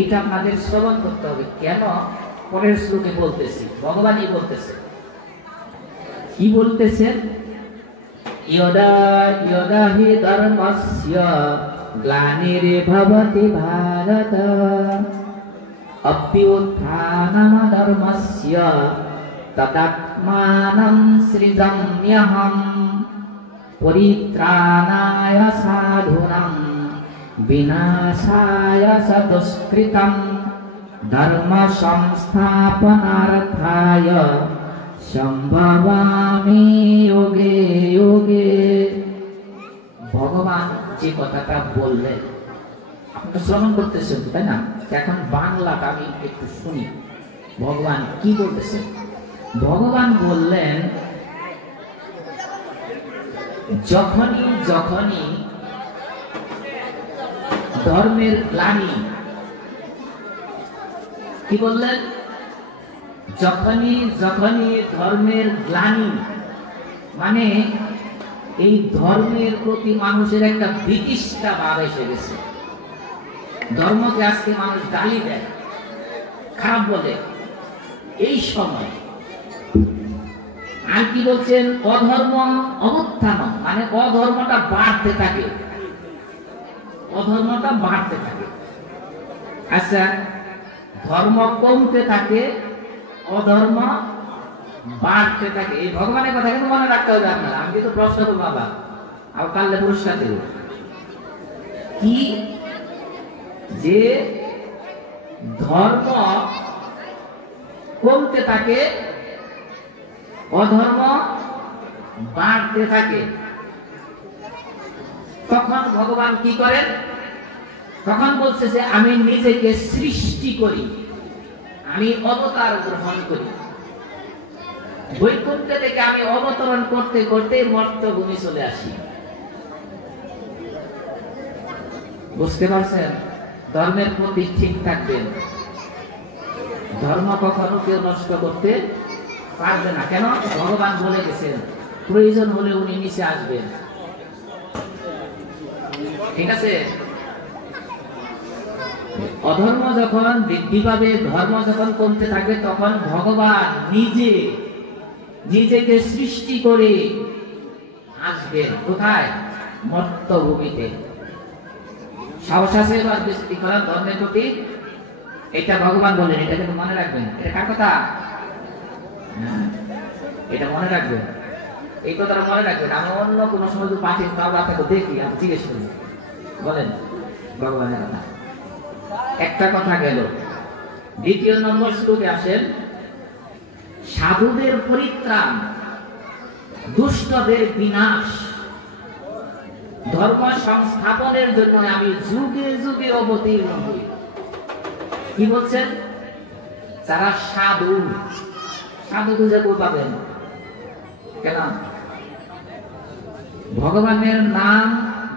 এটা আপনাদের শ্রবণ করতে হবে। কেন পরের শ্লোকে বলতেছি, ভগবানই বলতেছে, কি বলতেছেন? ইয়দা ইয়দা হি ধর্মস্য গ্লানির্ভবতি ভারত অভ্যুত্থানম ধর্মস্য তদাত্মানং সৃজম্যহম পরিত্রাণায় সাধুনাং বিনাশায় সদুষ্কৃতম ধর্ম সংস্থাপনার্থায় সম্ভবামি যোগে যোগে। যে কথাটা বললেন আপনি শ্রবণ করতেছেন, তাই না? এখন বাংলাটা আমি একটু শুনি ভগবান কি বলতেছেন। ভগবান বললেন, যখনই যখনই ধর্মের গ্লানি, কি বললেন? যখনই যখনই ধর্মের গ্লানি, মানে এই ধর্মের প্রতি মানুষের একটা বিতৃষ্ণা ভাব এসে গেছে। ধর্মকে আজকে মানুষ গালি দেয়, খারাপ বলে। এই সময় আর কি বলছেন? অধর্ম অবস্থান, মানে অধর্মটা বাড়তে থাকে, অধর্মটা বাড়তে থাকে। আচ্ছা, ধর্ম কমতে থাকে, অধর্ম বাড়তে থাকে। এই ভগবানের কথা কিন্তু মনে রাখতে হবে আপনারা। আমি কিন্তু প্রশ্ন করবো বাবা, আর পারলে পুরস্কার দেব। কি যে ধর্ম কমতে থাকে, অধর্ম বাড়তে থাকে, তখন ভগবান কি করেন? তখন বলছে যে আমি নিজেকে সৃষ্টি করি, আমি অবতার গ্রহণ করি। বৈকুণ্ঠ থেকে আমি অবতরণ করতে করতে মর্ত্যভূমি চলে আসি। বুঝতে পারছেন? ধর্মের প্রতি ঠিক থাকবেন। ধর্ম কখনো কেউ নষ্ট করতে পারবে না। কেন? ভগবান বলে গেছেন প্রয়োজন হলে উনি নিচে আসবেন। ঠিক আছে? অধর্ম যখন বৃদ্ধি পাবে, ধর্ম যখন কমতে থাকবে, তখন ভগবান নিজেকে সৃষ্টি করে আসবেন। কোথায়? মর্ত্যভূমিতে। সাহস আছে এবার বৃষ্টি করার ধর্মের প্রতি? এটা ভগবান বলেন, এটা কিন্তু মনে রাখবেন। এটা কার কথা? এটা মনে রাখবেন, এই কথাটা মনে রাখবেন। আমি অন্য কোনো সময় যদি পাখি কাউকে আপনাকে দেখি, আমি জিজ্ঞেস করি, বলেন ভগবানের কথা। একটা কথা গেল। দ্বিতীয় নম্বর শ্লোকে আসেন, সাধুদের পরিত্রাণ, দুষ্টদের বিনাশ, ধর্ম সংস্থাপনের জন্য আমি যুগে যুগে অবতীর্ণ হই। কি বলছেন? যারা সাধু, সাধু খুঁজে কই পাবেন? কেন? ভগবানের নাম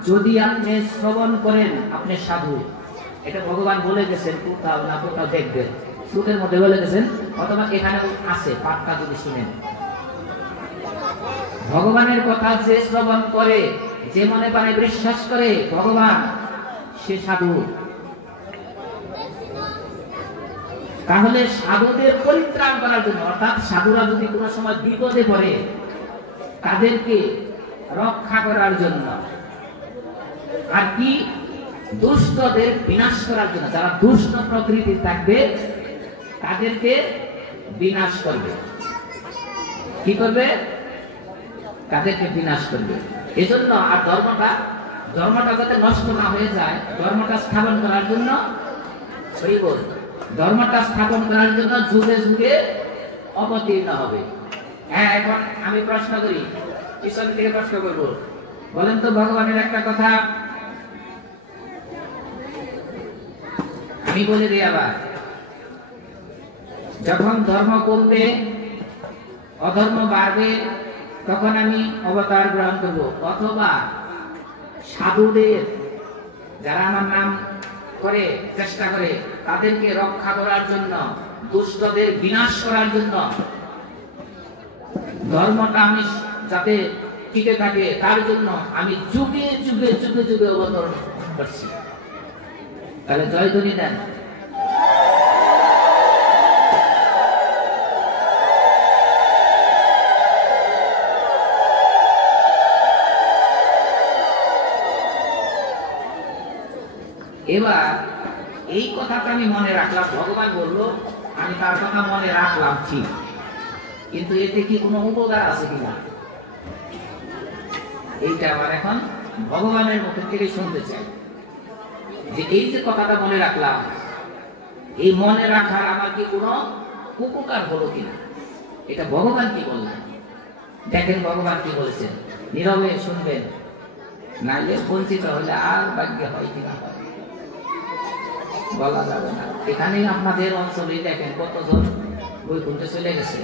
যদি আপনি শ্রবণ করেন, আপনি সাধু। এটা ভগবান বলে গেছেন, কোথাও না কোথাও দেখবেন, শ্লোকের মধ্যে বলে গেছেন, অথবা এখানে আছে, পাঠটা যদি শুনেন। ভগবানের কথা যে শ্রবণ করে, যে মনে প্রাণে বিশ্বাস করে ভগবান, সে সাধু। তাহলে সাধুদের পরিত্রাণ করার জন্য, অর্থাৎ সাধুরা যদি কোনো সময় বিপদে পড়ে, তাদেরকে রক্ষা করার জন্য, আর কি দুষ্টদের বিনাশ করার জন্য, যারা দুষ্ট প্রকৃতির থাকবে তাদেরকে বিনাশ করবে। কি করবে? তাদেরকে বিনাশ করবে। এজন্য আর ধর্মটা যাতে নষ্ট না হয়ে যায়, ধর্মটা স্থাপন করার জন্য, ধর্মটা স্থাপন করার জন্য যুগে যুগে অবতীর্ণ হবে। হ্যাঁ, এখন আমি প্রশ্ন করি, ঈশ্বর থেকে প্রশ্ন করব, বলেন তো ভগবানের একটা কথা আমি বলে দিই আবার। যখন ধর্ম কমবে, অধর্ম বাড়বে, তখন আমি অবতার গ্রহণ করব, অথবা সাধুদের, যারা আমার নাম করে চেষ্টা করে, তাদেরকে রক্ষা করার জন্য, দুষ্টদের বিনাশ করার জন্য, ধর্মটা আমি যাতে টিকে থাকে তার জন্য আমি যুগে যুগে যুগে যুগে অবতরণ করছি। তাহলে জয়ধ্বনি দেন। এবার এই কথাটা আমি মনে রাখলাম, ভগবান বলল, আমি তার কথা মনে রাখলাম ঠিক, কিন্তু এতে কি কোনো উপকার আছে কিনা, এইটা আবার এখন ভগবানের মুখ থেকে শুনতে চাই। যে এই যে কথাটা মনে রাখলাম, এই মনে রাখার আমার কি কোনো উপকার হলো কিনা, এটা ভগবান কি বললেন। দেখেন ভগবান কি বলেছেন, নীরবে শুনবেন। নাইলে বঞ্চিত হলে আর ভাগ্য হয় কিনা হয় বলা যাবে না। এখানে আপনাদের অঞ্চলে দেখেন কতজন বৈকুণ্ঠে চলে গেছে,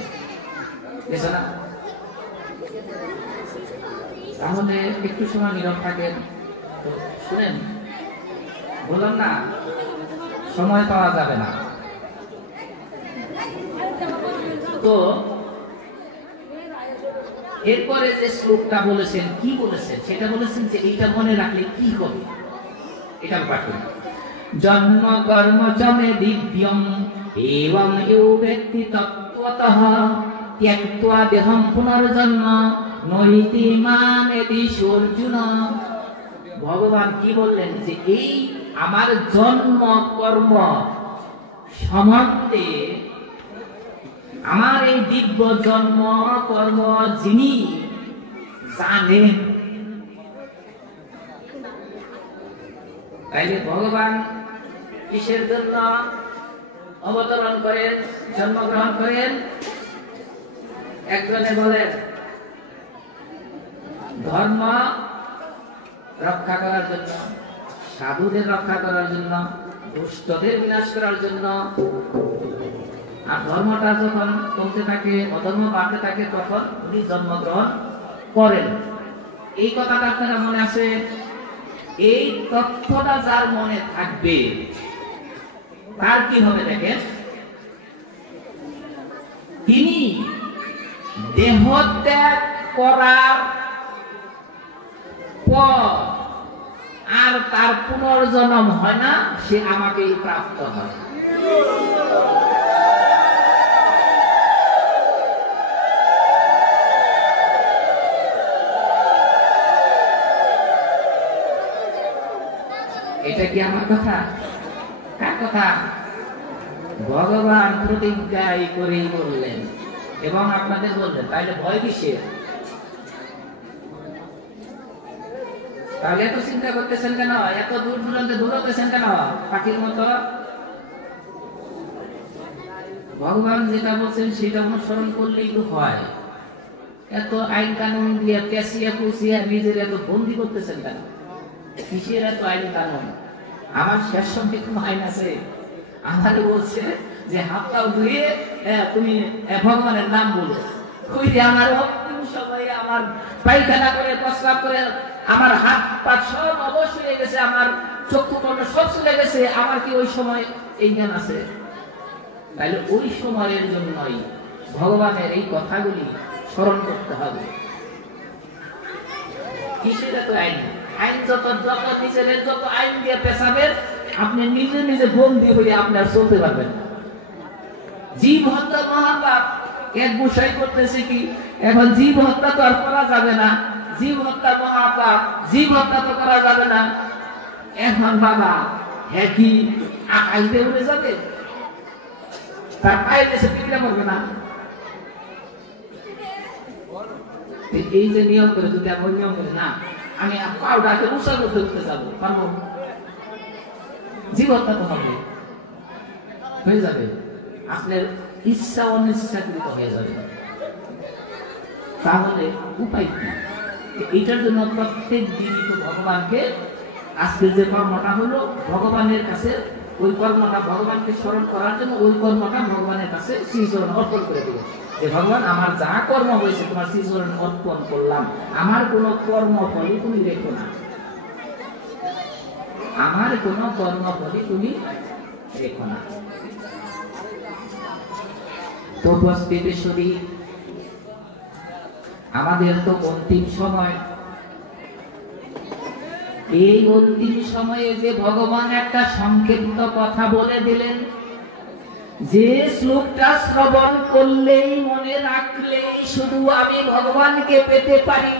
গেছে না? তাহলে একটু সময় নীরব থাকেন তো শুনেন, বললাম না সময় পাওয়া যাবে না। তো এরপরে যে শ্লোকটা বলেছেন, কি বলেছেন সেটা বলেছেন যে এইটা মনে রাখলে কি হবে, এটা পাঠ করি। জন্ম কর্ম চমে দিব্যম এবং ইউ ব্যক্তি তত্ত্বতঃ ত্যক্ত্বা দেহং পুনর্জন্ম নৈতি মামেতি অর্জুন। ভগবান কি বললেন যে এই আমার জন্ম কর্ম সম্বন্ধে, আমার এই দিব্য জন্ম কর্ম যিনি জানেন, তাইলে ভগবান কিসের জন্য অবতরণ করেন, জন্মগ্রহণ করেন? একজনে বলেন ধর্ম রক্ষা করার জন্য, সাধুদের রক্ষা করার জন্য, দুষ্টদের বিনাশ করার জন্য। আর ধর্মটা যখন কমতে থাকে, অধর্ম বাড়তে থাকে, তখন উনি জন্মগ্রহণ করেন। এই কথাটা আপনারা মনে আছে? এই তথ্যটা যার মনে থাকবে তার কি হবে দেখেন, তিনি দেহ ত্যাগ করার পর আর তার পুনর্জন্ম হয় না, সে আমাকেই প্রাপ্ত হয়। এটা কি আমার কথা? কার কথা? ভগবান প্রতিজ্ঞাই করেই বললেন এবং আপনাদের বললেন। তাইলে ভয় কিসের? তাহলে এত চিন্তা করতেছেন কেন? এত দূর দূরান্তে দৌড়াতেছেন কেন পাখির মতো? ভগবান যেটা বলছেন সেটা অনুসরণ করলেই তো হয়। এত আইন কানুন দিয়ে পেঁচিয়া পুষিয়া নিজের এত বন্দি করতেছেন কেন? কিসের এত আইন কানুন? আমার শেষ সঙ্গে কোনো আইন আছে? আমাকে বলছে যে হাত পা ধুয়ে তুমি ভগবানের নাম বলো। ওই যে আমার সবাই আমার পায়খানা করে প্রস্রাব করে আমার হাত পা সব অবশ হয়ে গেছে, আমার চক্ষু কর্ণ সব চলে গেছে, আমার কি ওই সময় এই জ্ঞান আছে? তাহলে ওই সময়ের জন্যই ভগবানের এই কথাগুলি স্মরণ করতে হবে। কিসের এত আইন? আইন যত নিজের যত আইন দিয়ে পেছাবেন, আপনি নিজে নিজে বন্দী হয়ে আপনি আর চলতে পারবেন না। জীব হত্যা মহাপাপ। এক বিষয় করতেছে কি, এখন জীব হত্যা তো আর করা যাবে না, জীব হত্যা মহাপাপ, জীব হত্যা তো করা যাবে না। এখন বাবা হ্যাঁ কি আকাশ দিয়ে উড়ে যাবে? তার পায়ে দেশে পিঠা করবে না। এই যে নিয়ম করে, যদি আমি নিয়ম করে না আমি পাউডারকে উৎসাহ করতে উঠতে যাবো, পারবো? জীব হত্যা তো হবে, হয়ে যাবে, আপনার ইচ্ছা অনিচ্ছাকৃত হয়ে যাবে। তাহলে উপায় কি? এইটার জন্য প্রত্যেক দিনই তো ভগবানকে, আজকের যে কর্মটা হলো ভগবানের কাছে, ওই কর্মটা ভগবানকে স্মরণ করার জন্য ওই কর্মটা ভগবানের কাছে শ্রীচরণ অর্পণ করে দেব। যে ভগবান আমার যা কর্ম হয়েছে তোমার শ্রীচরণ অর্পণ করলাম, আমার কোনো কর্মফলই তুমি রেখো না, আমার কোনো কর্মফলই তুমি রেখো না। তো উপস্থিত শরীর, আমাদের তো অন্তিম সময়। এই অন্তিম সময়ে যে ভগবান একটা সংক্ষিপ্ত কথা বলে দিলেন, যে শ্লোকটা শ্রবণ করলেই মনে রাখলেই শুধু আমি ভগবানকে পেতে পারি।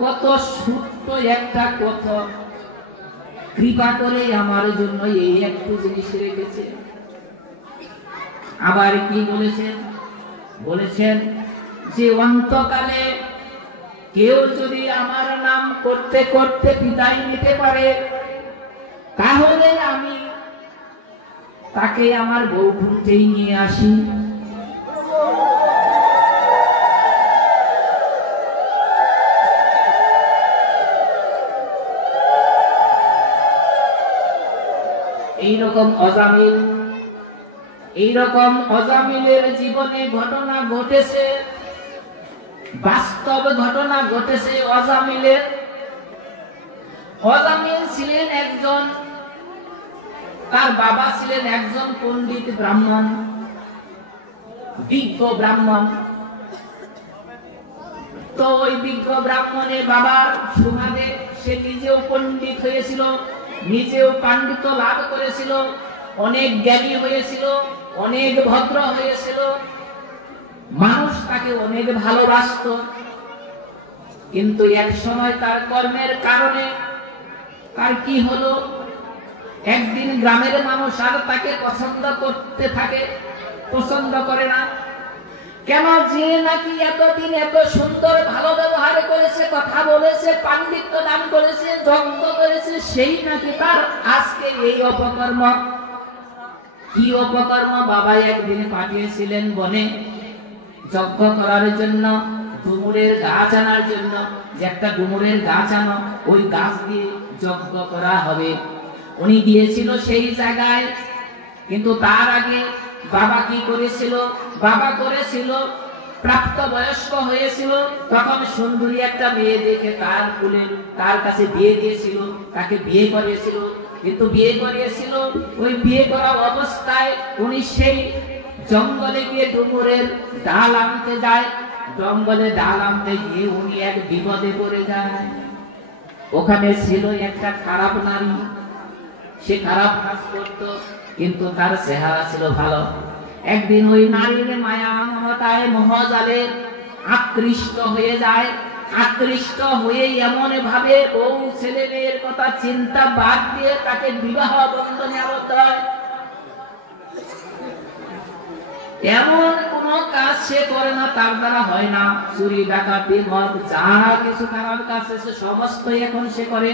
কত ছোট্ট একটা কথা, কৃপা করে আমার জন্য এই একটু জিনিস রেখেছে। আবার কি বলেছেন? বলেছেন যে অন্তকালে কেউ যদি আমার নাম করতে করতে বিদায় নিতে পারে, তাহলে আমি তাকে আমার বৈকুণ্ঠেই নিয়ে আসি। এইরকম অজামিলের জীবনে ঘটনা ঘটেছে, বাস্তব ঘটনা ঘটেছে অজামিলের। অজামিল ছিলেন একজন, তার বাবা ছিলেন একজন পণ্ডিত ব্রাহ্মণ, বিজ্ঞ ব্রাহ্মণ। তো ওই বিজ্ঞ ব্রাহ্মণের বাবার সুবাদে সে নিজেও পণ্ডিত হয়েছিল, নিজেও পাণ্ডিত্য লাভ করেছিল, অনেক জ্ঞানী হয়েছিল, অনেক ভদ্র হয়েছিল, মানুষ তাকে অনেক ভালোবাসত। কিন্তু এক সময় তার কর্মের কারণে তার কি হলো, একদিন গ্রামের মানুষ আর তাকে পছন্দ করতে থাকে, পছন্দ করে না। কেন? যে নাকি এতদিন এত সুন্দর ভালো ব্যবহার করেছে, কথা বলেছে, পাণ্ডিত্য দান করেছে, যজ্ঞ করেছে, সেই নাকি তার আজকে এই অপকর্ম। কি অপকর্ম? বাবা একদিন পাঠিয়েছিলেন বনে যজ্ঞ করার জন্য, ডুমুরের গাছ আনার জন্য, যে একটা ডুমুরের গাছ আনো, ওই গাছ দিয়ে যজ্ঞ করা হবে। উনি গিয়েছিল সেই জায়গায়, কিন্তু তার আগে বাবা কি করেছিল? বাবা করেছিল, প্রাপ্ত বয়স্ক হয়েছিল, তখন সুন্দরী একটা মেয়ে দেখে তার কুলে তার কাছে বিয়ে দিয়েছিল, তাকে বিয়ে করিয়েছিল। কিন্তু বিয়ে করিয়েছিল, ওই বিয়ে করা অবস্থায় উনি সেই জঙ্গলে গিয়ে ডুমুরের ডাল আনতে যায়। জঙ্গলে ডাল আনতে গিয়ে উনি এক বিপদে পড়ে যায়। ওখানে ছিল একটা খারাপ নারী, সে খারাপ কাজ করত, কিন্তু তার চেহারা ছিল ভালো। একদিন ওই নারীর মায়া মমতায় মহাজালে আকৃষ্ট হয়ে যায়। আকৃষ্ট হয়ে এমন ভাবে বউ ছেলে মেয়ের কথা চিন্তা বাদ দিয়ে তাকে বিবাহ বন্ধনে আবদ্ধ হয়। এমন কোন কাজ সে করে না তার দ্বারা হয় না। চুরি ডাকাতি মদ যা কিছু খারাপ কাজ সে সমস্ত এখন সে করে।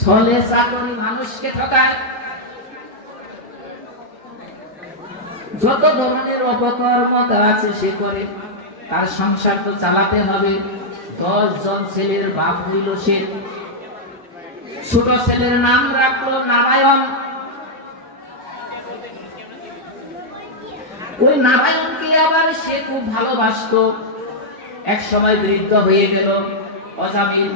ছলে চাকরি মানুষকে ঠকায়, যত ধরনের অপকর্ম আছে সে করে। তার সংসার তো চালাতে হবে। 10 জন ছেলের বাপ হইল সে। ছোট ছেলের নাম রাখলো নারায়ণ। ওই নারায়ণকে আবার সে খুব ভালোবাসতো। এক সময় বৃদ্ধ হয়ে গেল অজামিল,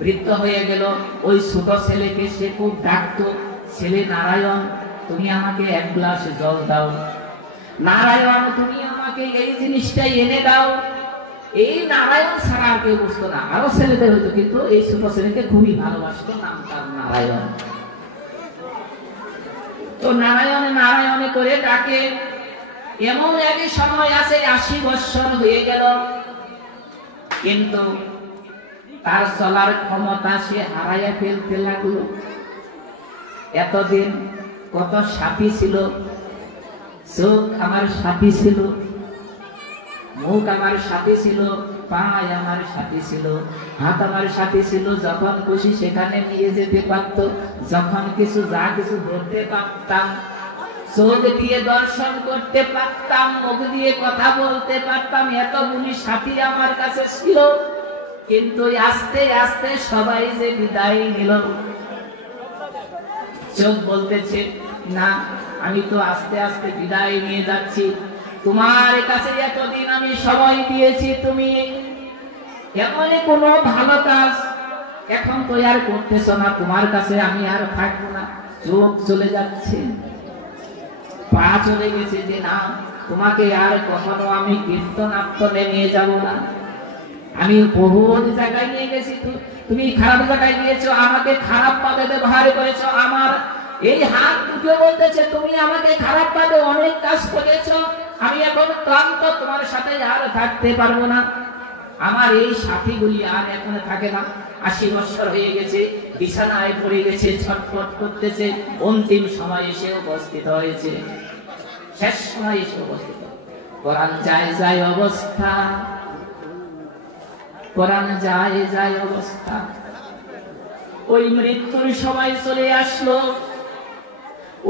বৃদ্ধ হয়ে গেল। ওই ছোট ছেলেকে সে খুব ডাকতো, ছেলে নারায়ণ তুমি আমাকে এক গ্লাস জল দাও, নারায়ণ তুমি আমাকে এই জিনিসটা এনে দাও। এই নারায়ণ ছাড়া আর কেউ বুঝতো না। আরো ছেলেদের হইতো, কিন্তু এই ছোট ছেলেকে খুবই ভালোবাসতো, নাম তার নারায়ণ। তো নারায়ণে নারায়ণে করে ডাকে। এমন এক সময় আছে 80 বছর হয়ে গেল, কিন্তু তার চলার ক্ষমতা সে হারাইয়া ফেলতে লাগলো। এতদিন কত সাথী ছিল, চোখ আমার সাথী ছিল, মুখ আমার সাথী ছিল, পায়ে আমার সাথী ছিল, হাত আমার সাথী ছিল। যখন খুশি সেখানে নিয়ে যেতে পারত, যখন কিছু যা কিছু ধরতে পারতাম, চোখ দিয়ে দর্শন করতে পারতাম, মুখ দিয়ে কথা বলতে পারতাম, এতগুলি সাথী আমার কাছে ছিল। কিন্তু আস্তে আস্তে সবাই যে বিদায় নিল। চোখ বলতেছে না, আমি তো আস্তে আস্তে বিদায় নিয়ে যাচ্ছি। তোমার কাছে এতদিন আমি সময় দিয়েছি, তুমি এমন কোনো ভালো কাজ এখন তো আর করতেছ না, তোমার কাছে আমি আর থাকবো না। চোখ চলে যাচ্ছে, পা চলে গেছে যে না, তোমাকে আর কখনো আমি কীর্তনার্থনে নিয়ে যাব না। আমি বহুত জায়গায় নিয়ে গেছি, তুমি খারাপ জায়গায় নিয়েছো, আমাকে খারাপ ভাবে ব্যবহার করেছো। আমার এই হাত দুটো বলতেছে তুমি আমাকে খারাপ ভাবে অনেক কাজ করেছো। আমি এখন ক্লান্ত, তোমার সাথে আর থাকতে পারবো না। আমার এই সাথীগুলি আর এখন থাকে না। 80 বছর হয়ে গেছে, বিছানায় পড়ে গেছে, ছটফট করতেছে। অন্তিম সময় এসে উপস্থিত হয়েছে, শেষ সময় এসে উপস্থিত। কোরআন যায় যায় অবস্থা, কোরআন যায় যায় অবস্থা। ওই মৃত্যুর সময় চলে আসলো,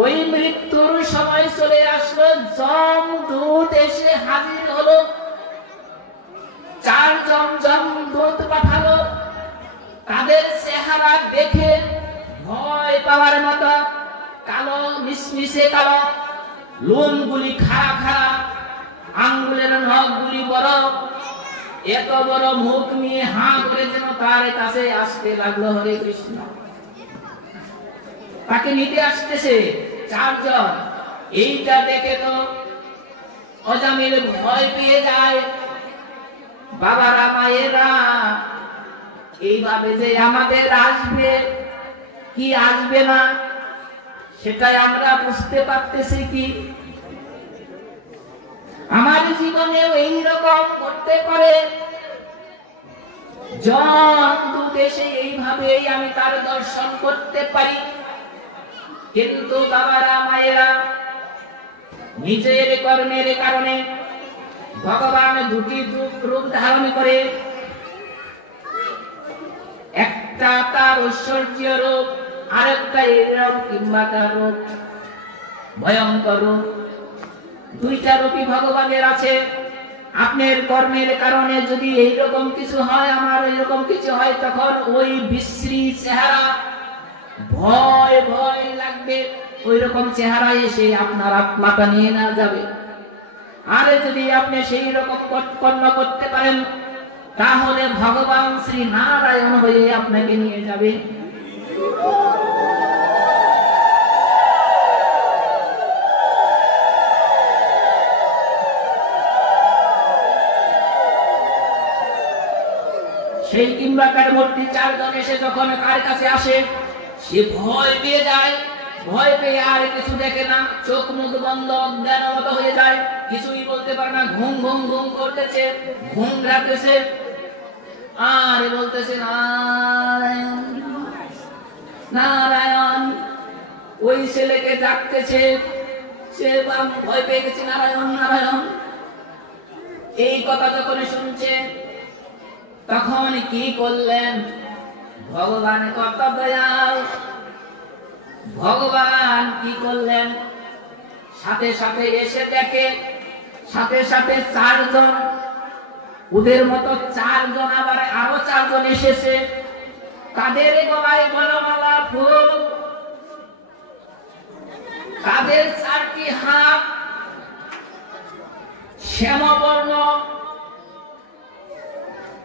ওই মৃত্যুর সময় চলে আসলো। যমদূত এসে হাজির হলো। 4 জন যমদূত পাঠালো। তাদের চেহারা দেখে ভয় পাওয়ার মতো কালো, মিশমিশে কালো, লোমগুলি খাড়া খাড়া, আঙ্গুলের নখগুলি বড়, এত বড় মুখ নিয়ে হাঁ করে যেন তার কাছে আসতে লাগলো হরে কৃষ্ণ। তাকে নিতে আসতেছে চারজন। এইটা দেখে তো অজামিল ভয় পেয়ে যায়। বাবারা, মায়েরা, এইভাবে যে আমাদের আসবে কি আসবে না সেটাই আমরা বুঝতে পারতেছি কি? আমার জীবনেও এইরকম করতে পারে। জমদূত এসে এইভাবেই আমি তার দর্শন করতে পারি। কিন্তু বাবারা, মায়েরা, নিজের কর্মের কারণে ভগবান দুটি রূপ ধারণ করে। একটা তার ঐশ্বর্য রূপ, আরেকটা এরকম কিংবা তার রূপ ভয়ঙ্কর রূপ। দুইটা রূপই ভগবানের আছে। আপনার কর্মের কারণে যদি এইরকম কিছু হয়, আমার এইরকম কিছু হয়, তখন ওই বিশ্রী চেহারা, ভয় ভয় লাগবে, ওই রকম চেহারা এসে আপনার আত্মাটা নিয়ে না যাবে। আর যদি আপনি সেই রকম কর্ম করতে পারেন, তাহলে ভগবান শ্রী নারায়ণ হয়ে আপনাকে নিয়ে যাবে। সেই কিংবাকার মূর্তি চারজন এসে যখন কার কাছে আসে, সে ভয় পেয়ে যায়। ভয় পেয়ে আর কিছু দেখে না, চোখ মুখ বন্ধ, অজ্ঞানের মতো হয়ে যায়, কিছুই বলতে পারে না। ঘুম ঘুম ঘুম করতেছে, ঘুম রাখতেছে, আর বলতেছে নারায়ণ নারায়ণ। ওই ছেলেকে ডাকতেছে, সে ভয় পেয়ে গেছে, নারায়ণ নারায়ণ। এই কথা যখন শুনছে, তখন কি করলেন? ভগবান কত দয়াল। ভগবান কি করলেন? সাথে সাথে এসে দেখে, সাথে সাথে চারজন, ওদের মতো চারজন, আবার আরো চারজন এসেছে। তাদের গলায় বনমালা ফুল, তাদের চারটি হাত শ্যামবর্ণ,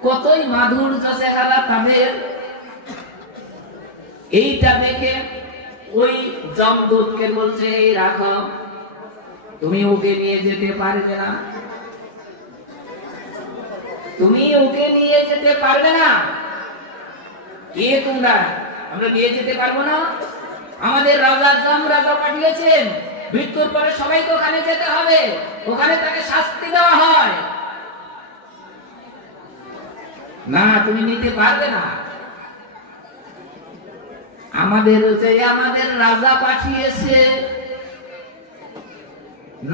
কতই মাধুর্য চেহারা তাদের। এইটা দেখে ওই যমদূতকে বলছে, এই রাখো, তুমি ওকে নিয়ে যেতে পারবে না, তুমি ওকে নিয়ে যেতে পারবে না। কে তোমরা? আমরা নিয়ে যেতে পারবো না। আমাদের রাজা যমরাজা পাঠিয়েছেন, মৃত্যুর পরে সবাইকে ওখানে যেতে হবে, ওখানে তাকে শাস্তি দেওয়া হয়। না, তুমি নিতে পারবে না। আমাদের রাজা পাঠিয়েছে,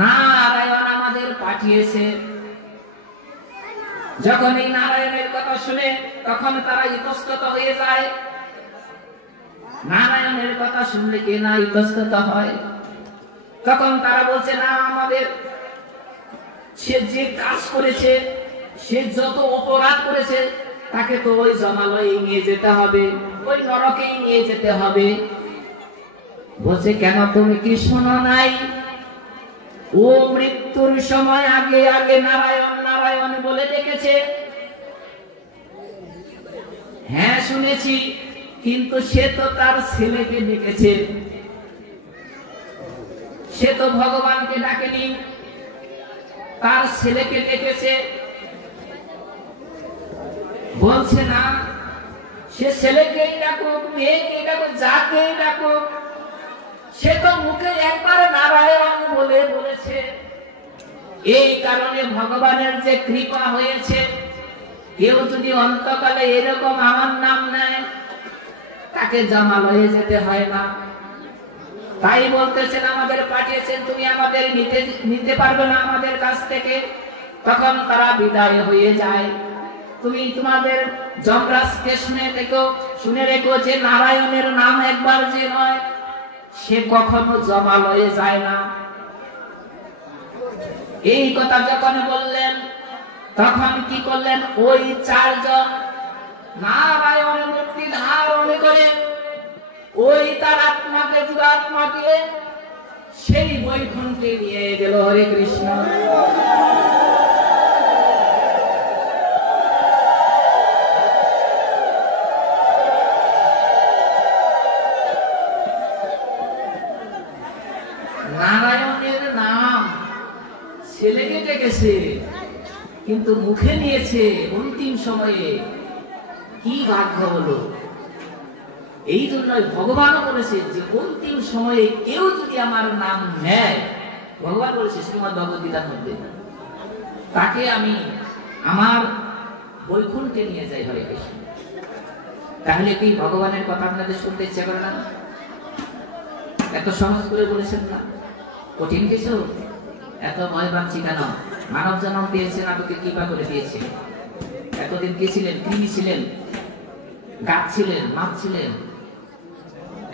নারায়ণ আমাদের পাঠিয়েছে। যখন এই নারায়ণের কথা শুনে, তখন তারা ইতস্তত হয়ে যায়। নারায়ণের কথা শুনলে কে না ইতস্তত হয়? তখন তারা বলছে, না, আমাদের সে যে কাজ করেছে, সে যত অপরাধ করেছে, তাকে তো ওই জমালয়ে নিয়ে যেতে হবে, ওই নরকেই নিয়ে যেতে হবে। বলছে, কেন তুমি কি শোনো নাই? ও মৃত্যুর সময় আগে আগে নারায়ণ নারায়ণ বলে ডেকেছে। হ্যাঁ, শুনেছি, কিন্তু সে তো তার ছেলেকে ডেকেছে, সে তো ভগবানকে ডাকেনি, তার ছেলেকে ডেকেছে। বলছে না, সে ছেলেকেই ডাকুক, মেয়েকেই ডাকুক, যাকেই ডাকুক, সে তো মুখে একবার নারায়ণ বলে বলেছে। এই কারণে ভগবানের যে কৃপা হয়েছে, কেউ যদি অন্তকালে এরকম আমার নাম নেয়, তাকে জমালয়ে যেতে হয় না। তাই বলতেছেন, আমাদের পাঠিয়েছেন, তুমি আমাদের নিতে পারবে না আমাদের কাছ থেকে। তখন তারা বিদায় হয়ে যায়। তুমি তোমাদের যমরাজকে শুনে রেখো যে নারায়ণের নাম একবার যে নয়, সে কখনো জমালয়ে যায় না। এই কথা যখন বললেন, তখন কি করলেন? ওই চারজন নারায়ণ মূর্তি ধারণ করে ওই তার আত্মাকে, জীবাত্মাকে সেই বৈকুণ্ঠে নিয়ে গেল। হরে কৃষ্ণ। নারায়ণের নাম ছেলেকে ডেকেছে, কিন্তু মুখে নিয়েছে অন্তিম সময়ে। কি ভাগ্য হলো! এই জন্য ভগবানও বলেছে যে অন্তিম সময়ে কেউ যদি আমার নাম নেয়, ভগবান বলেছে শ্রীমদ্ ভগবদ গীতার মধ্যে, তাকে আমি আমার বৈকুণ্ঠে নিয়ে যাই। হরে কৃষ্ণ। তাহলে কি ভগবানের কথা আপনাদের শুনতে ইচ্ছা করে না? এত সহজ করে বলেছেন না? কঠিন কিছু? এত ভয় পাচ্ছি কেন? মানব জন্ম দিয়েছেন, আপনাকে কৃপা করে দিয়েছে। এতদিন কি ছিলেন? কৃমি ছিলেন, গাছ ছিলেন, মাছ ছিলেন,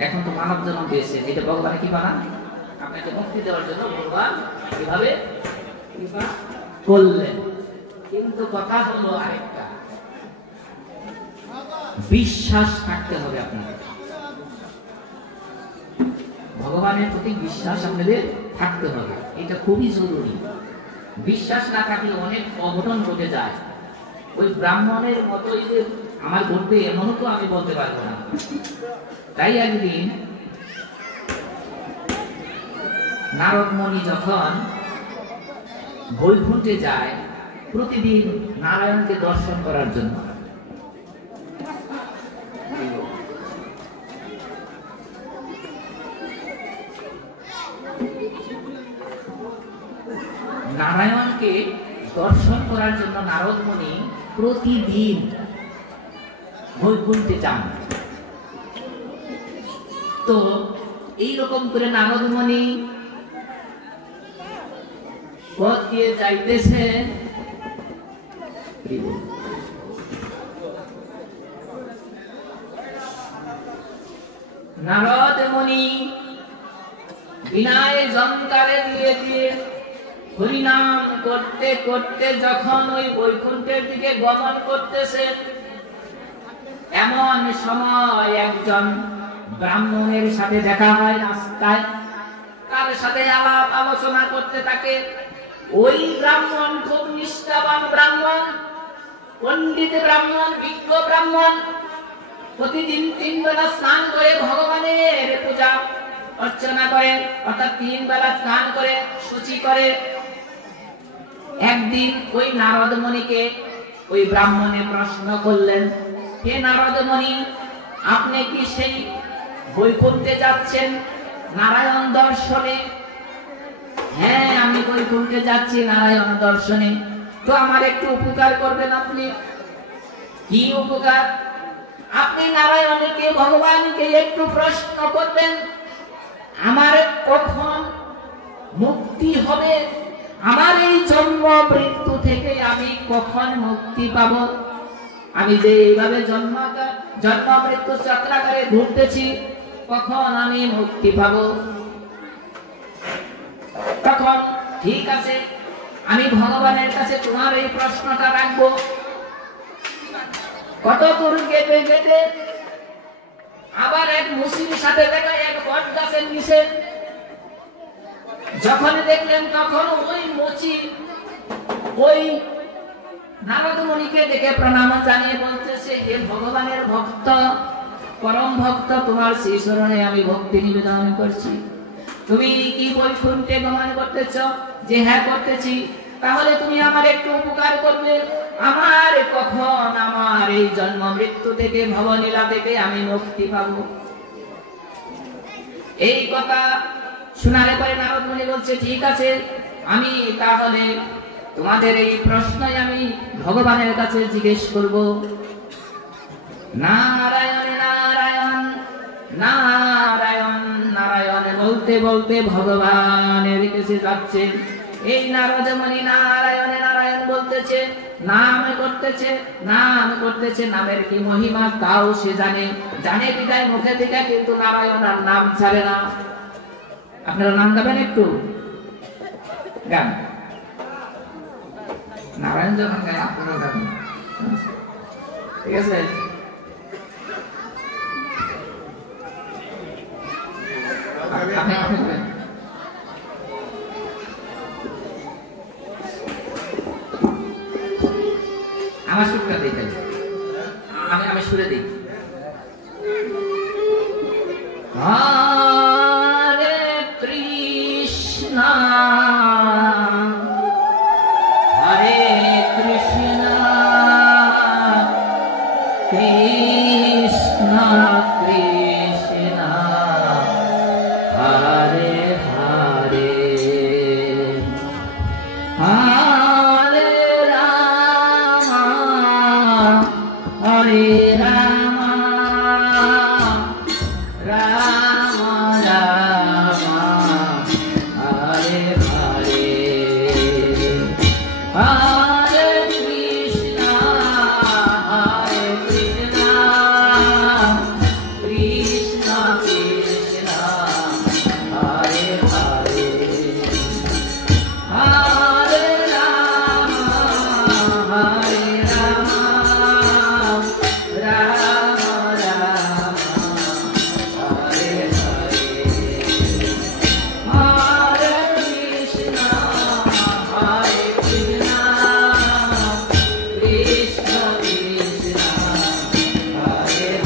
এখন তো মানব জন্ম দিয়েছেন। এটা ভগবানের কৃপা না? আপনাকে মুক্তি দেওয়ার জন্য ভগবান কিভাবে কৃপা করলেন। কিন্তু কথা হলো আরেকটা, বিশ্বাস থাকতে হবে আপনাদের। ভগবানের প্রতি বিশ্বাস আপনাদের থাকতে হবে, এটা খুবই জরুরি। বিশ্বাস না থাকলে অনেক অঘটন ঘটে যায়। ওই ব্রাহ্মণের মতোই যে আমার ঘটবে এমনও তো আমি বলতে পারবো না। তাই একদিন নারদ মুনি যখন বৈকুণ্ঠে যায় প্রতিদিন নারায়ণকে দর্শন করার জন্য, নারায়ণকে দর্শন করার জন্য নারদ মুনি প্রতিদিন বৈকুণ্ঠে যান। তো এইরকম করে নারদ মুনি পথ দিয়ে যাইতেছে, নারদ মুনি বিনায় জঙ্কারে দিয়ে দিয়ে হরিনাম করতে করতে যখন ওই বৈকুণ্ঠের দিকে গমন করতেছেন, এমন সময় একজন ব্রাহ্মণের সাথে দেখা হয় রাস্তায়। তার সাথে আলাপ আলোচনা করতে থাকে। ওই ব্রাহ্মণ খুব নিষ্ঠাবান ব্রাহ্মণ, পণ্ডিত ব্রাহ্মণ, বিজ্ঞ ব্রাহ্মণ। প্রতিদিন 3 বেলা স্নান করে ভগবানের পূজা অর্চনা করে, অর্থাৎ 3 বেলা স্নান করে শুচি করে। একদিন ওই নারদ মুনিকে ওই ব্রাহ্মণে প্রশ্ন করলেন, হে নারদ মুনি, আপনি কি সেই বৈকুণ্ঠে যাচ্ছেন নারায়ণ দর্শনে? হ্যাঁ, আমি বৈকুণ্ঠে যাচ্ছি নারায়ণ দর্শনে। তো আমার একটু উপকার করবেন আপনি। কি উপকার? আপনি নারায়ণকে, ভগবানকে একটু প্রশ্ন করবেন, আমার কখন মুক্তি হবে? আমার এই জন্ম মৃত্যু থেকে আমি কখন মুক্তি পাব? আমি যে এইভাবে জন্ম মৃত্যু চক্রাকারে ঘুরতেছি, কখন আমি মুক্তি পাব? তখন ঠিক আছে, আমি ভগবানের কাছে তোমার এই প্রশ্নটা রাখবো। কত দূর গেতে গেতে আবার এক মুসির সাথে দেখা, এক বট গাছের নিচে। যখন দেখলেন তখন ওই মুচি ওই নারদ মুনিকে দেখে প্রণাম জানিয়ে বলতেছে, হে ভগবানের ভক্ত, পরম ভক্ত, তোমার শ্রী চরণে আমি ভক্তি নিবেদন করছি। তুমি কি বৈকুণ্ঠে গমন করতেছ? যে হ্যাঁ করতেছি। তাহলে তুমি আমার একটু উপকার করবে। আমার কখন আমার এই জন্ম মৃত্যু থেকে, ভবলীলা থেকে আমি মুক্তি পাব? এই কথা শোনার পরে নারদ মুনি বলছে, ঠিক আছে, আমি তাহলে তোমাদের এই প্রশ্নই আমি ভগবানের কাছে জিজ্ঞেস করব। নারায়ণ নারায়ণ নারায়ণ নারায়ণ বলতে বলতে ভগবানের কাছে যাচ্ছে। এই নারদ মুনি নারায়ণ নারায়ণ বলতেছে, নাম করতেছে, নাম করতেছে। নামের কি মহিমা তাও সে জানে বিদায় মুখে থেকে, কিন্তু নারায়ণ আর নাম ছাড়ে না। আপনারা নাম গাবেন একটু? গান। নারায়ণ যখন গায় আপনারা গাবেন, ঠিক আছে? আমার সুরটা দিই তাহলে, আমি সুরে দিই। হরে কৃষ্ণ হরে কৃষ্ণ কৃষ্ণ কৃষ্ণ হরে হরে হরে রাম হরে রাম রাম রাম হরে হরে হরে কৃষ্ণ হরে কৃষ্ণ কৃষ্ণ কৃষ্ণ হরে হরে হরে রাম হরে রাম রাম রাম হরে হরে হরে কৃষ্ণ হরে Krishna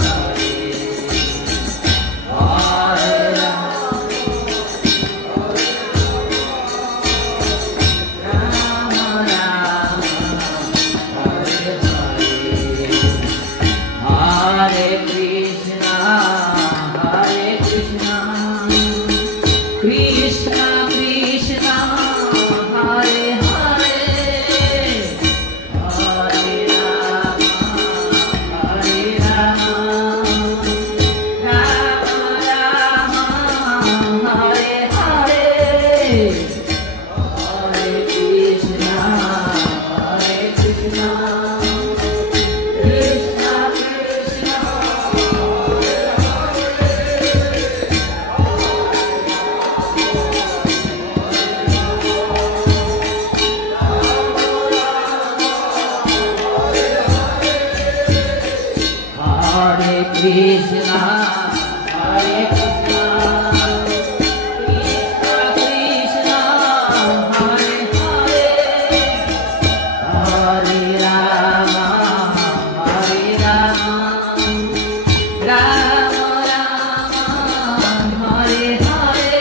Krishna Krishna Hare Hare Hare Ram Ram Ram Hare Hare Hare Krishna Krishna Krishna Hare Hare Hare Ram Ram Ram Hare Hare Hare Krishna Krishna Krishna Hare Krishna, Hare Krishna, Krishna Krishna, Hare Hare, Hare Rama, Hare Rama, Rama Rama, Hare Hare.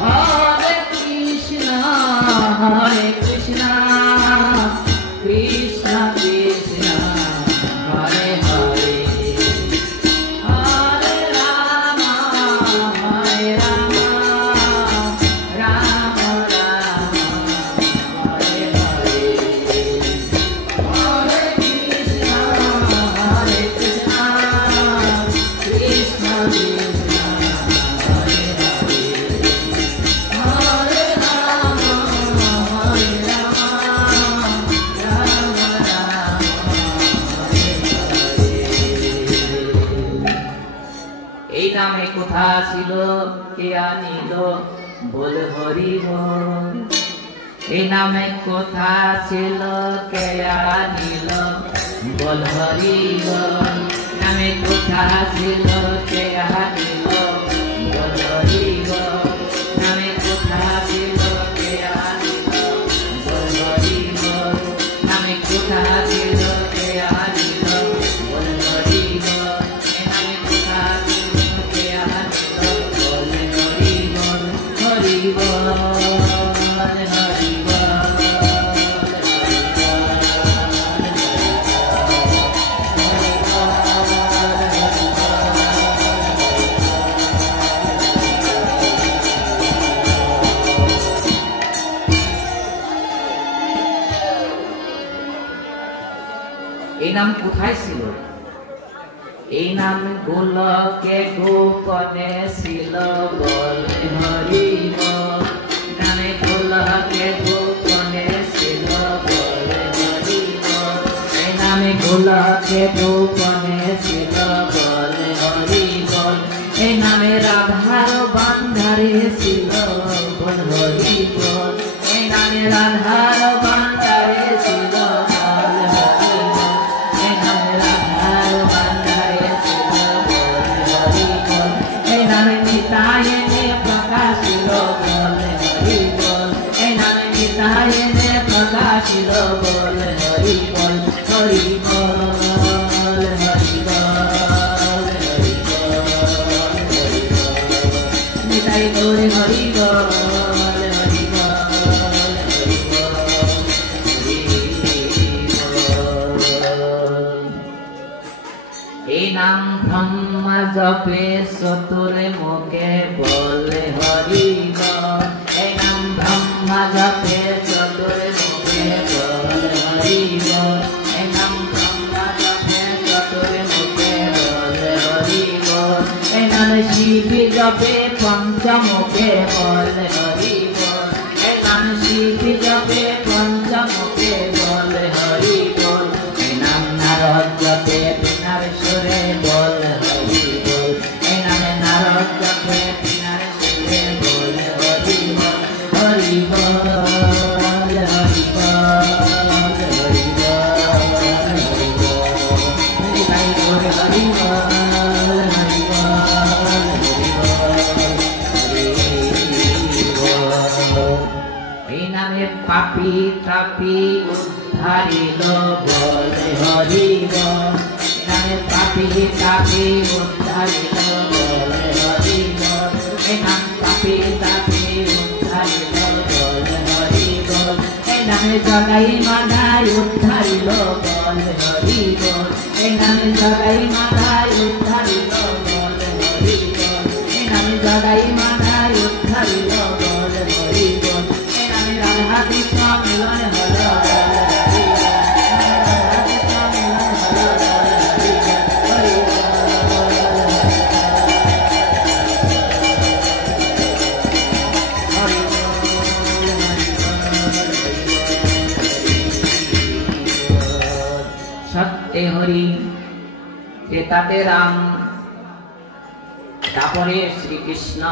Hare Krishna, Hare Krishna, Krishna Krishna, Hare Hare, Hare Rama, Hare Rama, Rama Rama, Hare Hare, Hare Krishna, Hare Krishna, Krishna Krishna, Hare Hare. Hare Rama, Hare Rama, Rama Rama, Hare Hare. এই নামে কোথা ছিল কে আনিল বল হরি বল, এই নামে কোথা ছিল কে আনিল বল হরি বল, নামে কোথা ছিল কে আনিল বল হরি বল, নামে কোথা ছিল কে আনিল বল হরি বল, নামে কোথা ছিল কে আনিল বল হরি বল, নামে কোথা ছিল কে আনিল বল হরি বল, হরি বল হরি বল। এই নাম কোথায় ছিল? এই নাম গোলকে গোপনে ছিল বলে হরি বল, নামে গোলকে গোপনে ছিল বলে হরি বল, এই নামে গোলকে গোপনে ছিল বলে হরি বল, এই নামে রাধার বান্ধারে ছিল ছিল বল হরি বল এই নামে রাধার ভান্ডারে ছিল বল হরি বল এই নামে রাধার ভান্ডারে ছিল বল হরি বল এই নামে নিতাইনে প্রকাশিল বল হরি বল এই নামে নিতাইনে প্রকাশিল বল হরি বল হরি বল হরি বল হরি বল নিতাই গৌরে হরি বল হরি বল হরি বল এই নাম ব্রহ্মা জপে চতুরে মুখে বলে হরি বল এই নাম ব্রহ্মা জপে চতুরে মুখে বলে হরি বল এই নাম ব্রহ্মা জপে চতুরে মুখে বলে হরি বল এই নাম শিব জপে পঞ্চমুখে বলে হরি বল এই নাম শিব জপে পঞ্চমুখে বলে হরি বল এই নাম নারদ জপে বিনার সুরে বল হরি বল এই নামে নারদ জপে বিনার সুরে বল হরি বল হরি বল হরি বল হরি বল হরি বল নিতাই গৌর হরি বল হরি বল হরি বল এই নামে পাপী তাপী উদ্ধারিল বলে হরি বল এই নামে পাপী তাপী উদ্ধারিল বলে হরি বল এই নাম পাপী তাপী উদ্ধারিল বলে হরি বল এই নামে জগাই মাদাই উদ্ধারিল বলে হরি বল এই নামে জগাই মাদাই উদ্ধারিল বলে হরি বল এই নামে জগাই মাদাই উদ্ধারিল বলে হরি বল এই নামে রাধা কৃষ্ণ মিলন হল সত্যে হরি ত্রেতাতে রাম তারপরে শ্রীকৃষ্ণ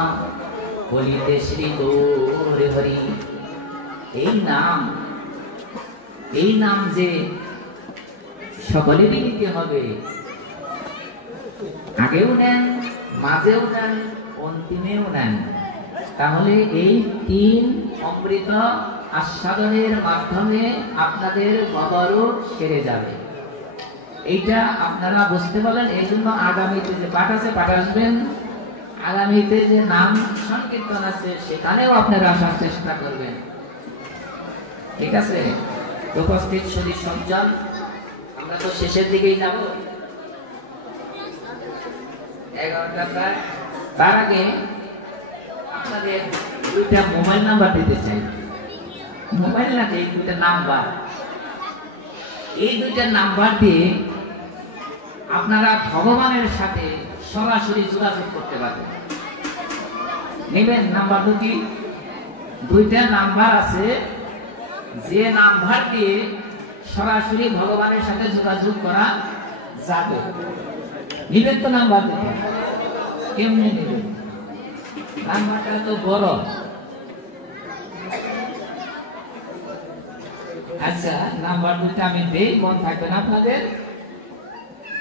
বলিতে শ্রী গৌর হরি এই নাম যে সকলেরই নিতে হবে আগেও নেন মাঝেও নেন অন্তিমেও নেন তাহলে এই তিন অমৃত আস্বাদনের মাধ্যমে আপনাদের গবরোগ সেরে যাবে এইটা আপনারা বুঝতে পারলেন এই জন্য আগামীতে যে পাঠ আছে পাঠ আসবেন আগামীতে যে নাম সংকীর্তন আছে সেখানেও আপনারা আসার চেষ্টা করবেন ঠিক আছে উপস্থিত সুধী সজ্জন আমরা তো শেষের দিকেই যাব 11টা প্রায় তার আগে আপনাদের দুইটা মোবাইল নাম্বার দিতে চাই মোবাইল না এই দুইটা নাম্বার এই দুইটা নাম্বার দিয়ে আপনারা ভগবানের সাথে সরাসরি যোগাযোগ করতে পারবেন নেবেন নাম্বার দুইটা নাম্বার আছে যে নাম্বার দিয়ে সরাসরি ভগবানের সাথে যোগাযোগ করা যাবে নিবেন তো নাম্বার কেমনি নেবেন নাম্বারটা তো বড় আচ্ছা নাম্বার দুইটা আমি দেই মন থাকবে না আপনাদের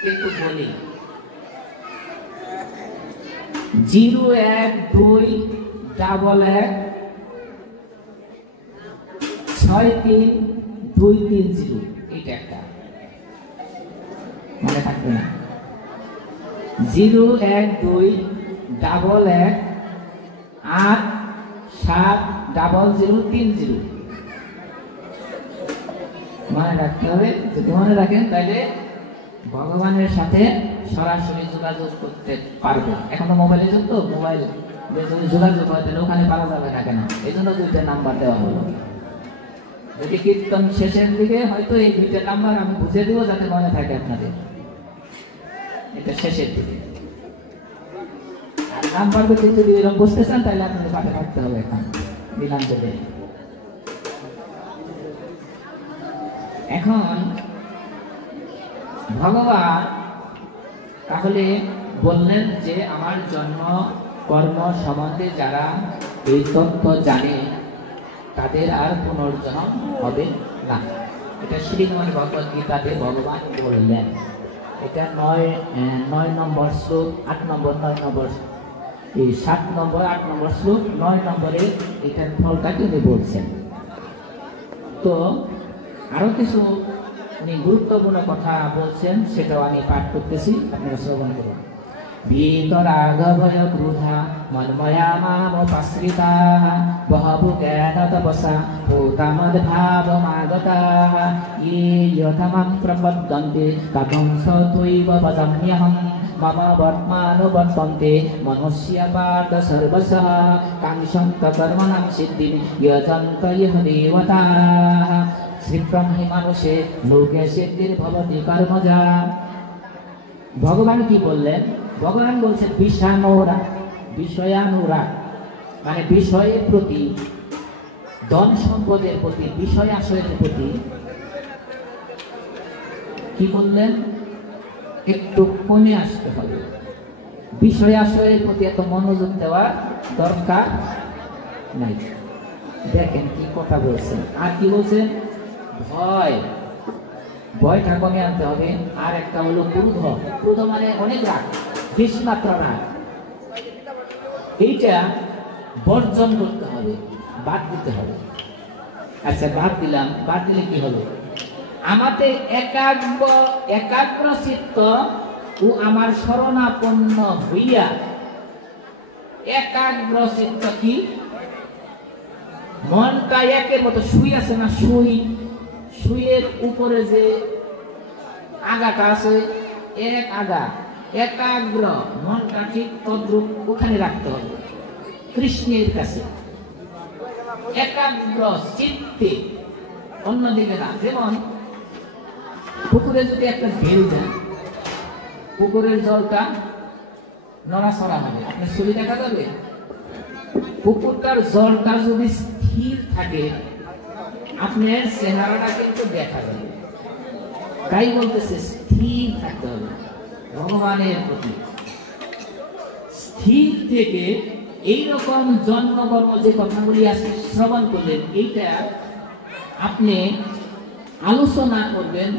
কিন্তু বলি 01211632230 এটা একটা মনে থাকবে না 01211870030 মনে রাখতে হবে যদি মনে রাখেন তাহলে ভগবানের সাথে সরাসরি যোগাযোগ করতে পারবো এখন তো মোবাইলে যুক্ত মোবাইল যদি যোগাযোগ হয় তাহলে ওখানে পারা যাবে না কেন এই জন্য দুইটা নাম্বার দেওয়া হলো যদি কীর্তন শেষের দিকে হয়তো এই দুইটা নাম্বার আমি বুঝে দিব যাতে মনে থাকে আপনাদের এটা শেষের দিকে আর নাম্বার যদি এরকম বুঝতে চান তাহলে আপনাদের পাঠে থাকতে হবে এখন বিনান্তরে এখন ভগবান তাহলে বললেন যে আমার জন্ম কর্ম সম্বন্ধে যারা এই তত্ত্ব জানে তাদের আর পুনর্জন্ম হবে না। এটা শ্রীমদ্ ভগবদ গীতাতে ভগবান বললেন। এটা 9 নম্বর শ্লোক, 8 নম্বর, 9 নম্বর, এই 7 নম্বর, 8 নম্বর শ্লোক, 9 নম্বরে এটার ফলটা তিনি বলছেন। তো আরো কিছু উনি গুরুত্বপূর্ণ কথা বলছেন, সেটাও আমি পাঠ করতেছি, আপনারা শ্রবণ করুন। ভিতরাগ ভয় ক্রোধা মন্ময়া মামোপাশ্রিতা বহবু জ্ঞান তপসা ভূতামদ্ভাবমাগতাঃ ये यथामं प्रपद्यन्ते ततं सत्वैव वदाम्यहं मम वर्त्मानुवर्तन्ते मनुष्य पार्थ सर्वशः कांक्षं कर्मणां सिद्धिं यजन्त यः देवताः श्रीब्रह्मे मानुषे लोके सिद्धिर्भवति कर्मजा। ভগবান কি বললেন? ভগবান বলছেন বিষয়ানুরাগ, মানে বিষয়ের প্রতি, ধন সম্পদের প্রতি, বিষয় আশয়ের প্রতি কি বললেন? একটু কমে আসতে হবে। বিষয় আশয়ের প্রতি এত মনোযোগ দেওয়া দরকার নাই। দেখেন কি কথা বলছেন। আর কি বলছেন? ভয়টা কমে আনতে হবে। আর একটা হলো ক্রোধ। ক্রোধ মানে অনেক রাগ, বেশি মাত্রা রাগ, এইটা বর্জন করতে হবে, বাদ দিতে হবে। আচ্ছা, বাদ দিলাম, বাদ দিলে কি হবে? আমাদের একাগ্র চিত্ত ও আমার শরণাপন্ন হইয়া, একাগ্র চিত্ত কি? মনটা একের মতো শুই আছে না, শুইয়ের উপরে যে আগাটা আছে, এক আগা, একাগ্র মনটা ঠিক তদ্রূপ ওখানে রাখতে হবে, কৃষ্ণের কাছে একাগ্র চিত্তে, অন্যদিকে না। যেমন পুকুরে যদি একটা ঢেউ দেন, পুকুরের জলটা নড়াচড়া হবে, আপনার ছবি দেখা যাবে। পুকুরটার জলটা যদি স্থির থাকে, আপনার চেহারাটা কিন্তু দেখা যাবে। তাই বলতেছে স্থির থাকতে হবে ভগবানের প্রতি। স্থির থেকে এইরকম জন্মকর্ম যে কথাগুলি আছে শ্রবণ করলেন, এইটা আপনি আলোচনা করবেন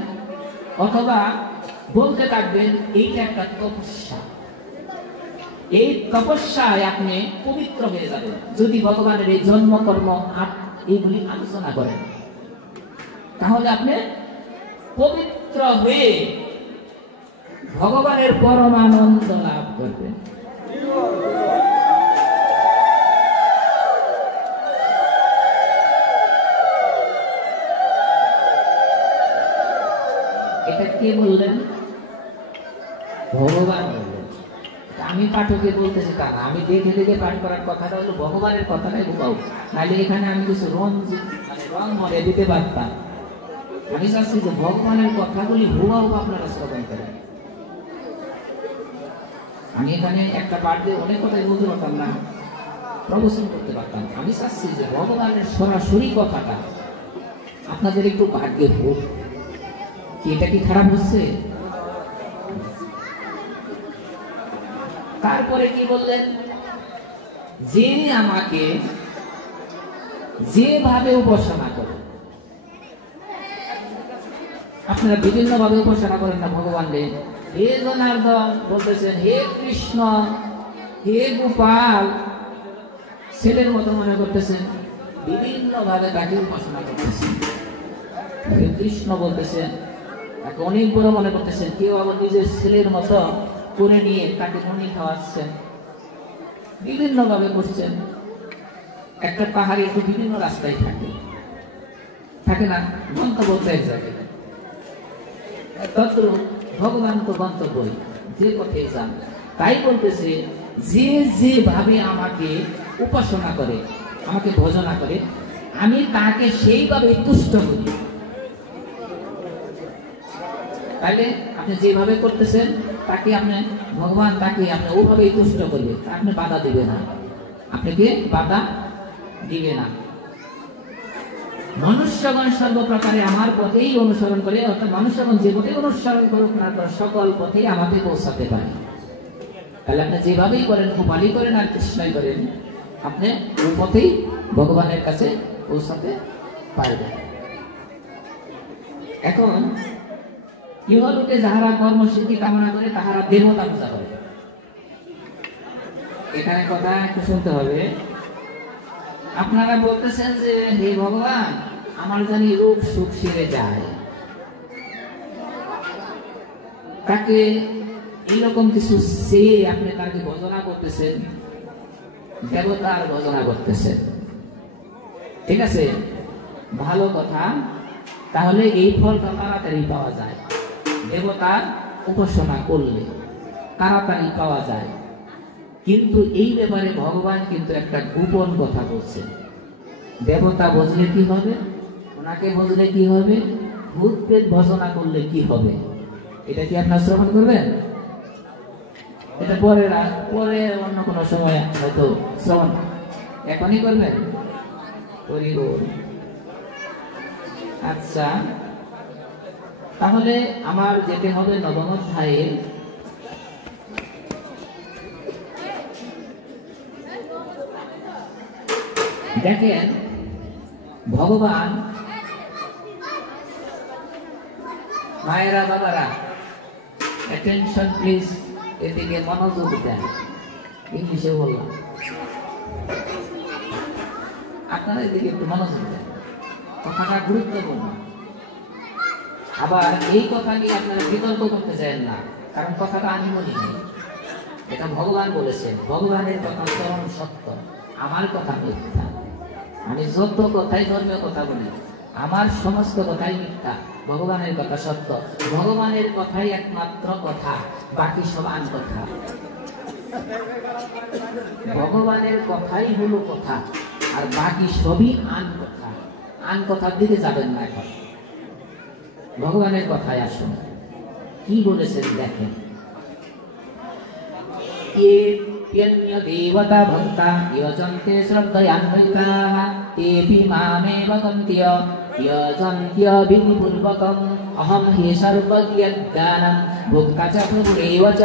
অথবা বলতে থাকবেন। এইটা একটা তপস্যা। এই তপস্যায় আপনি পবিত্র হয়ে যাবেন যদি ভগবানের এই জন্মকর্ম এইগুলি আলোচনা করেন। তাহলে আপনি পবিত্র হয়ে ভগবানের পরমানন্দ লাভ করবেন। এটা কে বললেন? ভগবান বললেন। আমি পাঠকে বলতেছি তা না, আমি দেখে দেখে পাঠ করার কথাটা হলো ভগবানের কথাটাই হুবাও। তাহলে এখানে আমি কিছু রং মনে দিতে পারতাম। আমি চাচ্ছি যে ভগবানের কথাগুলি হুবাও আপনারা শ্রবণ করেন। আমি এখানে একটা পাঠ দিয়ে অনেক কথাই বলতে পারতাম না, প্রবচন করতে পারতাম। আমি চাচ্ছি যে ভগবানের সরাসরি কথাটা আপনাদের একটু ভাগ্যের হোক। এটা কি খারাপ হচ্ছে? তারপরে কি বললেন? যে আমাকে যেভাবে উপাসনা করে, আপনারা বিভিন্ন ভাবে উপাসনা করেন না ভগবানের। হে জনার্দন বলতেছেন, হে কৃষ্ণ, হে গোপাল, ছেলের মতো মনে করতেছেন, বিভিন্ন ভাবে তাকে উপাসনা করতেছেন। হে কৃষ্ণ বলতেছেন, তাকে অনেক বড় মনে করতেছেন। কেউ আবার নিজের ছেলের মতো করে নিয়ে তাকে মনি খাওয়াচ্ছেন, বিভিন্ন ভাবে করছেন। একটা পাহাড়ে একটু বিভিন্ন রাস্তায় থাকে না, গন্তব্য এক জায়গায়। তদ্রূপ ভগবান তো গন্তব্যই, যে পথে যান। তাই বলতেছে, যে যেভাবে আমাকে উপাসনা করে, আমাকে ভজনা করে, আমি তাকে সেইভাবে তুষ্ট করি। তাহলে আপনি যেভাবে করতেছেন তাকে ভগবান তাকে আপনি ওভাবেই তুষ্ট করবে, আপনি বাধা দিবে না, আপনাকে বাধা দিবে না। মনুষ্যগণ সর্বপ্রকারে আমার পথেই অনুসরণ করে, অর্থাৎ মনুষ্যগণ যে পথে অনুসরণ করুক না সকল পথেই আমাকে পৌঁছাতে পারে। তাহলে আপনি যেভাবেই করেন, গোপালই করেন আর কৃষ্ণই করেন, আপনি ওই পথেই ভগবানের কাছে পৌঁছাতে পারবেন। এখন ইহলোকে যাহারা কর্মসিদ্ধি কামনা করে তাহারা দেবতা পূজা করে। এখানে কথা একটু শুনতে হবে। আপনারা বলতেছেন যে হে ভগবান, আমার জানি রূপ সুখ সেরে যায়, তাকে এইরকম কিছু সে আপনি তাকে ভজনা করতেছেন, দেবতার ভজনা করতেছেন। ঠিক আছে, ভালো কথা। তাহলে এই ফলটা তাড়াতাড়ি পাওয়া যায়। দেবতার উপাসনা করলে তাড়াতাড়ি পাওয়া যায়। কিন্তু এই ব্যাপারে ভগবান কিন্তু একটা গোপন কথা বলছেন। দেবতা বুঝলে কি হবে, ওনাকে বুঝলে কি হবে, ভূত প্রেত ভজনা করলে কি হবে, এটা কি আপনার শ্রবণ করবেন? এটা পরে অন্য কোনো সময় হয়তো শ্রবণ, এখনই করবেন। আচ্ছা, তাহলে আমার যেতে হবে নবম অধ্যায়ে। দেখেন ভগবান, মায়েরা বাবারা অ্যাটেনশন প্লিজ, এদিকে মনোযোগ দেন। ইংলিশে বললাম, আপনারা এদিকে একটু মনোযোগ দেন, কথাটা গুরুত্বপূর্ণ। আবার এই কথা নিয়ে আপনারা বিতর্ক করতে চান না, কারণ কথাটা আমি বলি নাই, এটা ভগবান বলেছেন। ভগবানের কথা চরম সত্য, আমার কথা মিথ্যা। আমি যত কথাই ধর্মীয় কথা বলি, আমার সমস্ত কথাই মিথ্যা, ভগবানের কথা সত্য। ভগবানের কথাই একমাত্র কথা, বাকি সব আন কথা। ভগবানের কথাই হলো কথা, আর বাকি সবই আন কথা। আন কথার দিকে যাবেন না, এখন ভগবানের কথায় আসুন। কি বলেছেন দেখেন। দেবতা ভক্তা যজন্তে শ্রদ্ধয়ান্বিতাঃ তেপি মামেব গন্ত্য যজন্ত্য বিধিপূর্বকম অহং হি সর্বজ্ঞানং ভোক্তা চ প্রভুরেব চ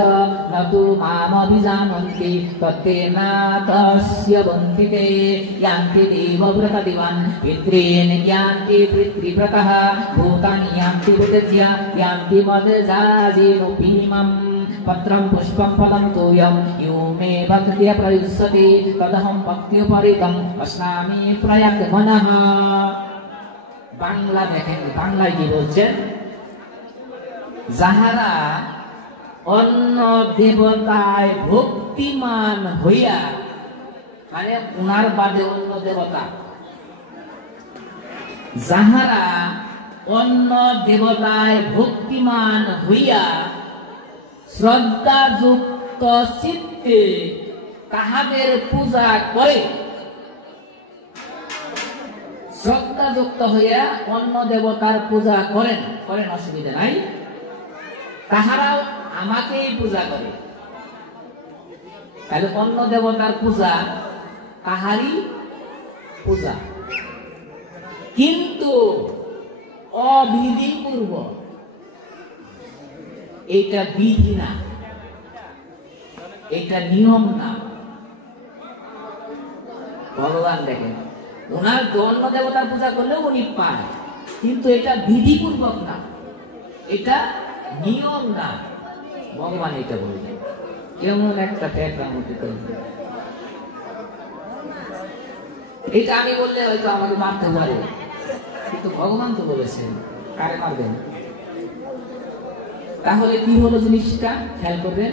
ন তু মামভিজানন্তি তত্তেনা তস্য বন্দিতে ইয়ান্তি দেবব্রত দিবান পিতॄন ইয়ান্তি পিতৃব্রতঃ ভূতানি ইয়ান্তি বুদ্ধয ইয়ান্তি মদজাজিনুপীমম পত্রম পুষ্পম ফলম তোয়ম ইউ মে ভক্তি প্রয়ুষ্যতি তদহং ভক্ত্যুপরিতম অস্নামি প্রয়াতমনঃ। বাংলা দেখেন, বাংলায় কি বলছেন? যাহারা অন্য দেবতায় ভক্তিমান হইয়া, মানে উনার বাদে অন্য দেবতা, যাহারা অন্য দেবতায় ভক্তিমান হইয়া শ্রদ্ধাযুক্ত চিত্তে তাহাদের পূজা করে, শ্রদ্ধাযুক্ত হইয়া অন্য দেবতার পূজা করেন, অসুবিধা নাই, তাহারাও আমাকেই পূজা করে। তাহলে অন্য দেবতার পূজা তাহারই পূজা, কিন্তু অবিধিপূর্বক। এটা বিধি না, এটা নিয়ম না। ভগবান দেখেন, ওনার অন্য দেবতার পূজা করলেও উনি পায়, কিন্তু এটা বিধিপূর্বক না, এটা নিয়ম না। ভগবান এটা বলবেন। কেমন একটা ফ্যাক্টর মধ্যে তৈরি। এটা আমি বললে হয়তো আমাকে মারতে পারে, কিন্তু ভগবান তো বলেছেন, কারে মারবেন? তাহলে কি হলো জিনিসটা খেয়াল করবেন।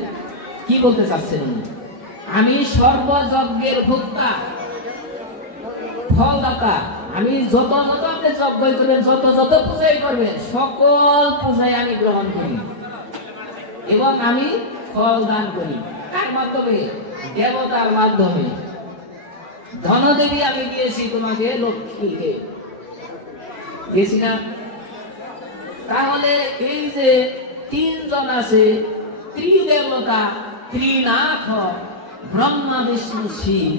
কি বলতে চাচ্ছেন? আমি সর্বযজ্ঞের ভোক্তা, ফলদাতা। আমি যত আপনি যজ্ঞ করবেন, যত পূজাই করবেন, সকল পূজায় আমি গ্রহণ করি এবং আমি ফল দান করি। কার মাধ্যমে? দেবতার মাধ্যমে। ধনদেবী আমি দিয়েছি তোমাকে, লক্ষ্মীকে দিয়েছি না? তাহলে এই যে তিনজন আছে, ত্রিদেবতা, ত্রিনাথ, ব্রহ্মা বিষ্ণু শিব,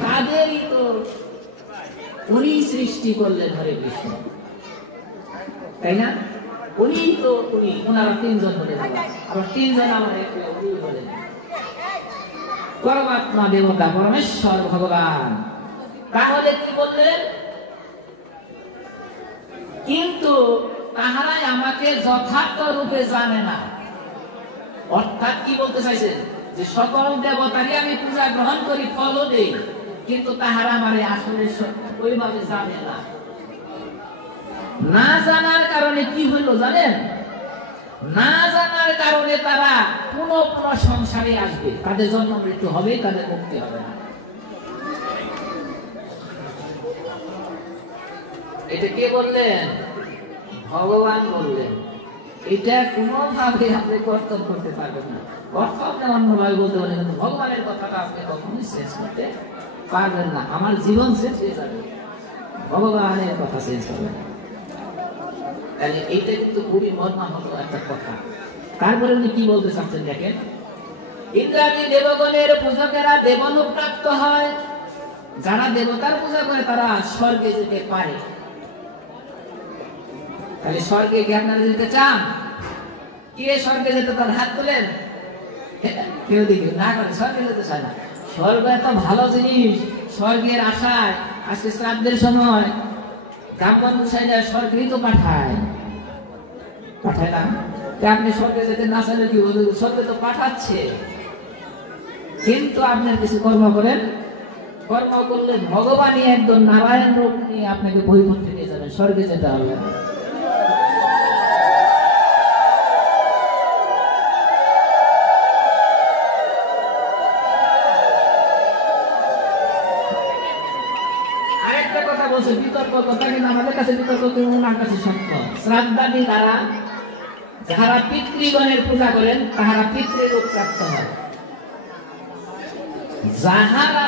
তাদেরই তো উনি সৃষ্টি করলেন হরে কৃষ্ণ, তাই না? উনি তো ওনারা তিনজন বলে, আবার তিনজন আমার উনি বলেন। পরমাত্মা দেবতা পরমেশ্বর ভগবান। তাহলে কি বললেন? কিন্তু তাহারাই আমাকে যথার্থ রূপে জানে না। অর্থাৎ কি বলতে চাইছেন? যে সকল দেবতারই আমি পূজা গ্রহণ করি, ফলও দেই, কিন্তু তাহারা আমারে আসলে ওইভাবে জানে না। না জানার কারণে কি হইল জানেন? না জানার কারণে তারা পুনঃ পুনঃ সংসারে আসবে, তাদের জন্ম মৃত্যু হবে, তাদের মুক্তি হবে না। এটা কে বললেন? ভগবান বললেন। এটা কোনোভাবে আপনি কর্তব্য করতে পারবেন না। অর্থ আপনি অন্যভাবে বলতে পারেন, কিন্তু ভগবানের কথাটা আপনি কখনোই চেঞ্জ করতে পারবেন না। আমার জীবন চেঞ্জ হয়ে যাবে, ভগবানের কথা চেঞ্জ হবে না। তাহলে এইটা কিন্তু খুবই মর্মাহত একটা কথা। তারপরে উনি কি বলতে চাচ্ছেন দেখেন, ইন্দ্রাদি দেবগণের পূজকেরা দেবলোক প্রাপ্ত হয়। যারা দেবতার পূজা করে তারা স্বর্গে যেতে পারে। তাহলে স্বর্গে কি আপনারা যেতে চান? কে স্বর্গে যেতে তার হাত তোলেন? কেউ দেখি না করে স্বর্গে যেতে চায় না। স্বর্গ এত ভালো জিনিস, স্বর্গের আশায় আজকে শ্রাদ্ধের সময় গ্রামগঞ্জ স্বর্গেই তো পাঠায় না। আপনি স্বর্গে যেতে না চাইলে কি বলবেন? স্বর্গে তো পাঠাচ্ছে, কিন্তু আপনার কিছু কর্ম করেন। কর্ম করলে ভগবানই একদম নারায়ণ রূপ নিয়ে আপনাকে বৈকুণ্ঠে নিয়ে যাবেন, স্বর্গে যেতে হবে না। আরেকটা কথা বলছে, বিতর্ক কথা, কিন্তু আমাদের কাছে বিতর্ক ওনার কাছে সত্য। শ্রাদ্ধাদি দ্বারা যাহারা পিতৃগণের পূজা করেন তাহারা পিতৃরূপ প্রাপ্ত হয়। যাহারা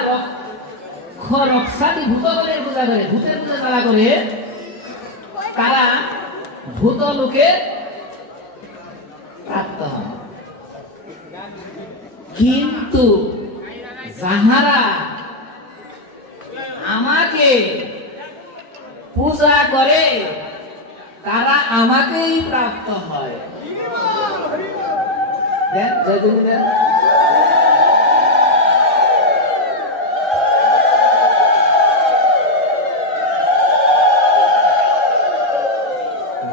রক্ষাদি ভূতগণের পূজা করে, ভূতের পূজা যারা করে, তারা ভূত লোকে প্রাপ্ত হয়। কিন্তু যাহারা আমাকে পূজা করে তারা আমাকেই প্রাপ্ত হয়।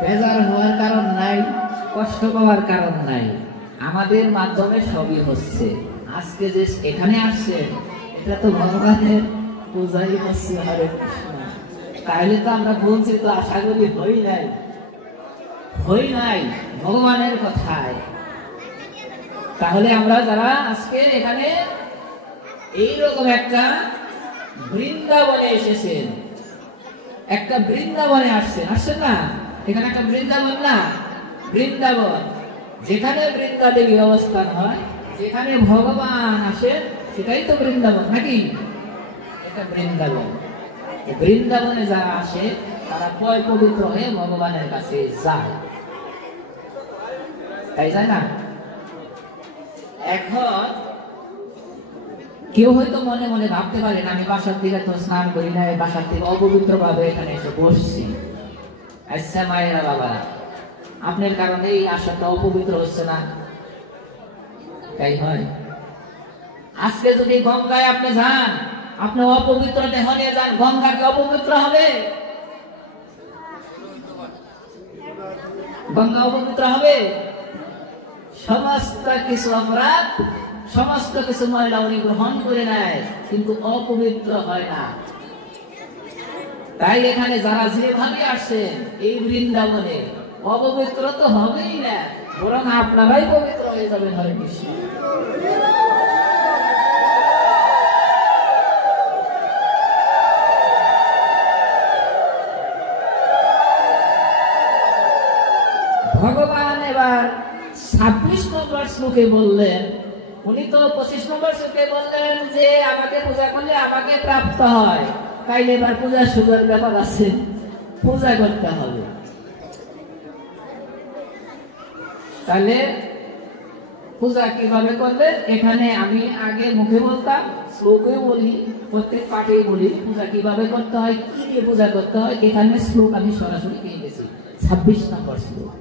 বেজার হওয়ার কারণ নাই, কষ্ট পাওয়ার কারণ নাই। আমাদের মাধ্যমে সবই হচ্ছে। আজকে যে এখানে আসছে এটা তো ভগবানের পূজাই হচ্ছে। হরে কৃষ্ণ। তাহলে তো আমরা বঞ্চিত আশা করি হই নাই ভগবানের কথায়। তাহলে আমরা যারা আজকে এখানে এইরকম একটা বৃন্দাবনে এসেছেন, একটা বৃন্দাবনে আসছেন না? এখানে একটা বৃন্দাবন না, বৃন্দাবন, যেখানে বৃন্দা দেবী অবস্থান হয়, যেখানে ভগবান আসেন, সেটাই তো বৃন্দাবন নাকি? এটা বৃন্দাবন। বৃন্দাবনে যারা আসে তারা পবিত্র হয়ে ভগবানের কাছে যায়, তাই যায় না? এখন কেউ হয়তো মনে মনে ভাবতে পারেন, আমি বাসার থেকে তো স্নান করি না, বাসার থেকে অপবিত্র ভাবে এখানে এসে বসছি। আচ্ছা মায়েরা বাবারা, আপনার কারণে এই আশাটা অপবিত্র হচ্ছে না? তাই হয়। আজকে যদি গঙ্গায় আপনি যান, আপনি অপবিত্র দেহ নিয়ে যান, গঙ্গা কি অপবিত্র হবে? গঙ্গা অপবিত্র হবে? সমস্ত কিছু অপরাধ, সমস্ত কিছু ময়লা উনি গ্রহণ করে নেয়, কিন্তু অপবিত্র হয় না। তাই এখানে যারা যেভাবে আসছেন এই বৃন্দাবনে, অপবিত্র তো হবেই না, বরং আপনারাই পবিত্র হয়ে যাবেন। হরে কৃষ্ণ। ভগবান এবার 26 নম্বর শ্লোকে বললেন, উনি তো 25 নম্বর শ্লোকে বললেন যে আমাকে পূজা করলে আমাকে প্রাপ্ত হয়। তাইলে এবার পূজা সুজার ব্যাপার আছে, পূজা করতে হবে। তাহলে পূজা কিভাবে করবে? এখানে আমি আগে মুখে বলতাম, শ্লোকেও বলি, প্রত্যেক পাঠেই বলি পূজা কিভাবে করতে হয়, কি দিয়ে পূজা করতে হয়। এখানে শ্লোক আমি সরাসরি পেয়ে গেছি, 26 নম্বর শ্লোক।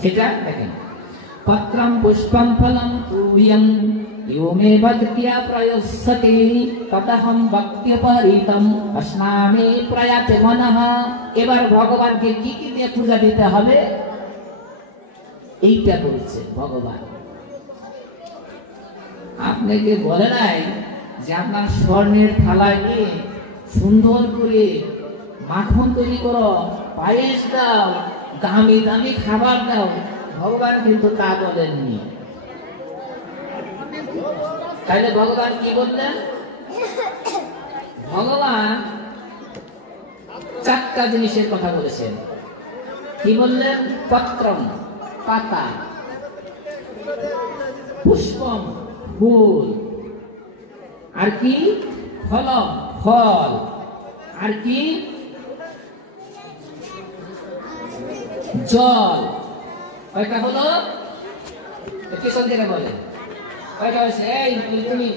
সেটা দেখেন, পত্রম পুষ্পম ফলম পূয়ং यो मे भक्त्या प्रयस्यते ततहं भक्त्यपहृतं अस्नामि प्रयाते मनः। এবার ভগবানকে কি কি দিয়ে পূজা দিতে হবে এইটা বলছে ভগবান। আপনাকে বলে নাই যে আপনার স্বর্ণের থালায় নিয়ে সুন্দর করে মাখন তৈরি করো, পায়েস দাও, দামি দামি খাবার দাও। ভগবান কিন্তু তা বলেননি। তাহলে ভগবান কি বললেন? ভগবান চারটা জিনিসের কথা বলেছেন। কি বললেন? পত্রম পাতা, পুষ্পম ফুল, আর কি? ফলম ফল, আর কি? জল। কয়টা হলো? পিছন থেকে বলে কয়টা হয়েছে? এই তুমি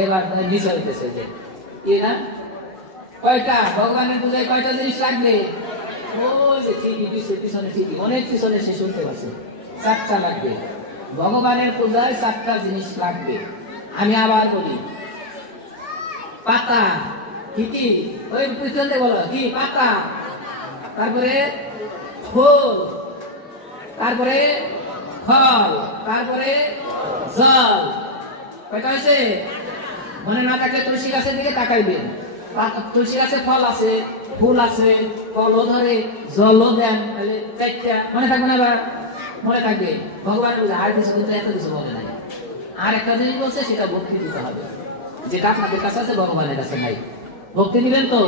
এবার নিচে হইতেছে যে কি না? কয়টা? ভগবানের পূজায় কয়টা জিনিস লাগবে? ওই যে ঠিকই পিছনে ঠিকই অনেক পিছনে সে শুনতে পাচ্ছে। চারটা লাগবে ভগবানের পূজায়, চারটা জিনিস লাগবে। আমি আবার বলি, পাতা কি কি? ওই পিছন থেকে বলো কি? পাতা, তারপরে ফুল, তারপরে ফল, তারপরে জল। কয়টা হয়েছে? মনে না থাকলে তুলসী গাছের দিকে তাকাইবেন। তুলসী গাছে ফল আছে, ফুল আছে, ফলও ধরে, জলও দেন, তাহলে চারটা মনে থাকবে না? আবার মনে থাকবে। ভগবান বলছে আর কিছু, কিন্তু এত কিছু বলে নাই। আর একটা জিনিস বলছে, সেটা ভক্তি দিতে হবে, যেটা আপনাদের কাছে আছে ভগবানের কাছে নাই। ভক্তি দিবেন তো?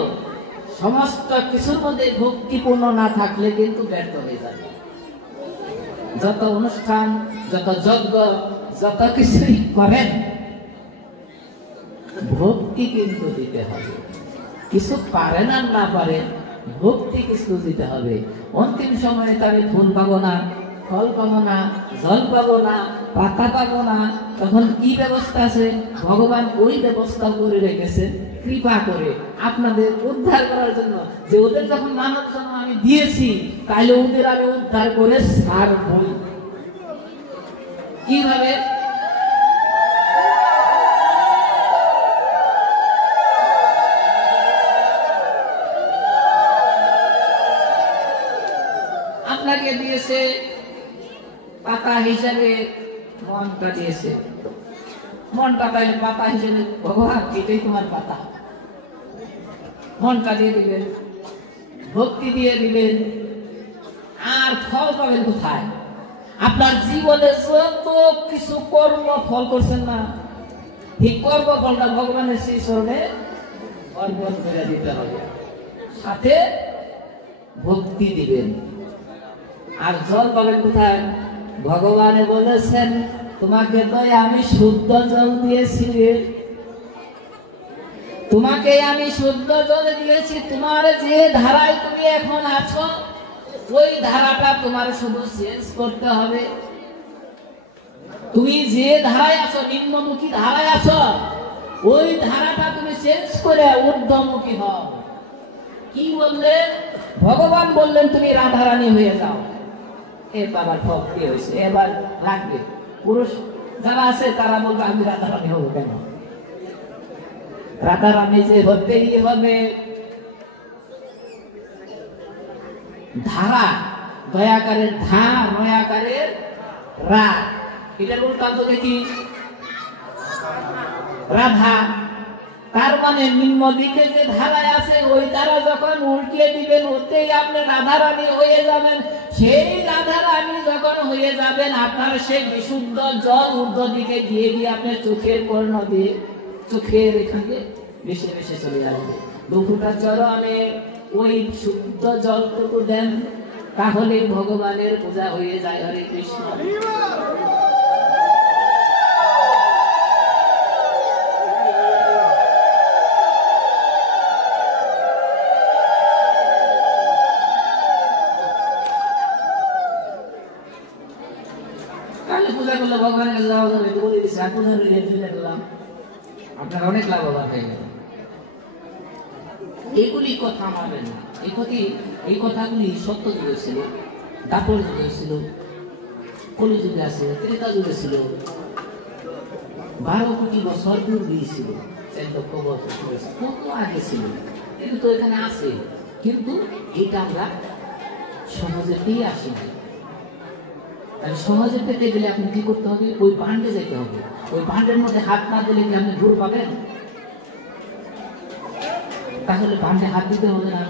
সমস্ত কিছুর মধ্যে ভক্তিপূর্ণ না থাকলে কিন্তু ব্যর্থ হয়ে যাবে। যত অনুষ্ঠান, যত যজ্ঞ, যত কিছুই করেন, ভক্তি কিন্তু দিতে হবে। কিছু পারেন আর না পারেন, ভক্তি কিছু দিতে হবে। অন্তিম সময়ে তাহলে ফুল পাবো না, ফল পাবো না, জল পাবো না, পাতা পাবো না, তখন কি ব্যবস্থা আছে? ভগবান ওই ব্যবস্থা করে রেখেছেন কৃপা করে আপনাদের উদ্ধার করার জন্য। যে ওদের যখন মানব জন্ম আমি দিয়েছি, তাহলে ওদের আমি উদ্ধার করে ছাড়বই। কিভাবে? আপনাকে দিয়েছে পাতা হিসাবে, মনটা দিয়েছে। মনটা পাইলে পাতা হিসেবে ভগবান এটাই তোমার পাতা। মনটা দিয়ে দিবেন, ভক্তি দিয়ে দিবেন, আর ফল পাবেন কোথায়? আপনার জীবনে যত কিছু কর্ম ফল করছেন না, এই কর্ম ফলটা ভগবানের সেই স্মরণে অর্পণ করে দিতে হবে, সাথে ভক্তি দিবেন। আর জল পাবেন কোথায়? ভগবানে বলেছেন তোমাকে তো আমি শুদ্ধ জল দিয়েছি, তোমাকে আমি শুদ্ধ জল দিয়েছি। তোমার যে ধারায় তুমি এখন আছো, ওই ধারাটা তোমার শুধু চেঞ্জ করতে হবে। তুমি যে ধারায় আছো, নিম্নমুখী ধারায় আছো, ওই ধারাটা তুমি চেঞ্জ করে ঊর্ধ্বমুখী হও। কি বললেন? ভগবান বললেন তুমি রাধারানী হয়ে যাও। এবার ভক্তি হয়েছে, এবার লাগবে। পুরুষ যারা আছে তারা বলবে আমি রাধারানী হবো কেন? রাধারানী যে হতেই হবে। ধারা, দয়াকারের ধা, রয়াকারের রা, এটা বলতাম তো দেখি রাধা। তার মানে নিম্ন দিকে যে ধারায় আছে, ওই ধারা যখন উল্টিয়ে দিবেন, ওতেই আপনি রাধারানী হয়ে যাবেন। সেই রাধারানী যখন হয়ে যাবেন, আপনার সেই বিশুদ্ধ জল ঊর্ধ্ব দিকে গিয়ে গিয়ে আপনার চোখের কর্ণ দিয়ে, চোখের এখানে বেশি বেশি চলে আসবে। দুপুরটা চরণে ওই শুদ্ধ জলটুকু দেন, তাহলে ভগবানের পূজা হয়ে যায়। হরে কৃষ্ণ। পূজা করলে ভগবানের কাছে যাওয়া যাবে, বলে দিচ্ছি আপনার অনেক লাভবান হয়ে গেল। এগুলি কথা মানবেন না। এই কথাগুলি সত্য যুগে ছিল, দাপর যুগে ছিল, কলি যুগে আছে, ত্রেতা যুগে ছিল, 12 কোটি বছর পূর্বে ছিল, 4 লক্ষ বছর পূর্বে, কত আগে ছিল, এটা তো এখানে আছে। কিন্তু এটা আমরা সহজে পেয়ে আসি না। তাহলে সহজে পেতে গেলে আপনি কি করতে হবে? ওই বান্ডে যেতে হবে। ওই বান্ডের মধ্যে হাত না দিলে কি আপনি ভোর পাবেন? তাহলে বান্ডে হাত দিতে হবে না।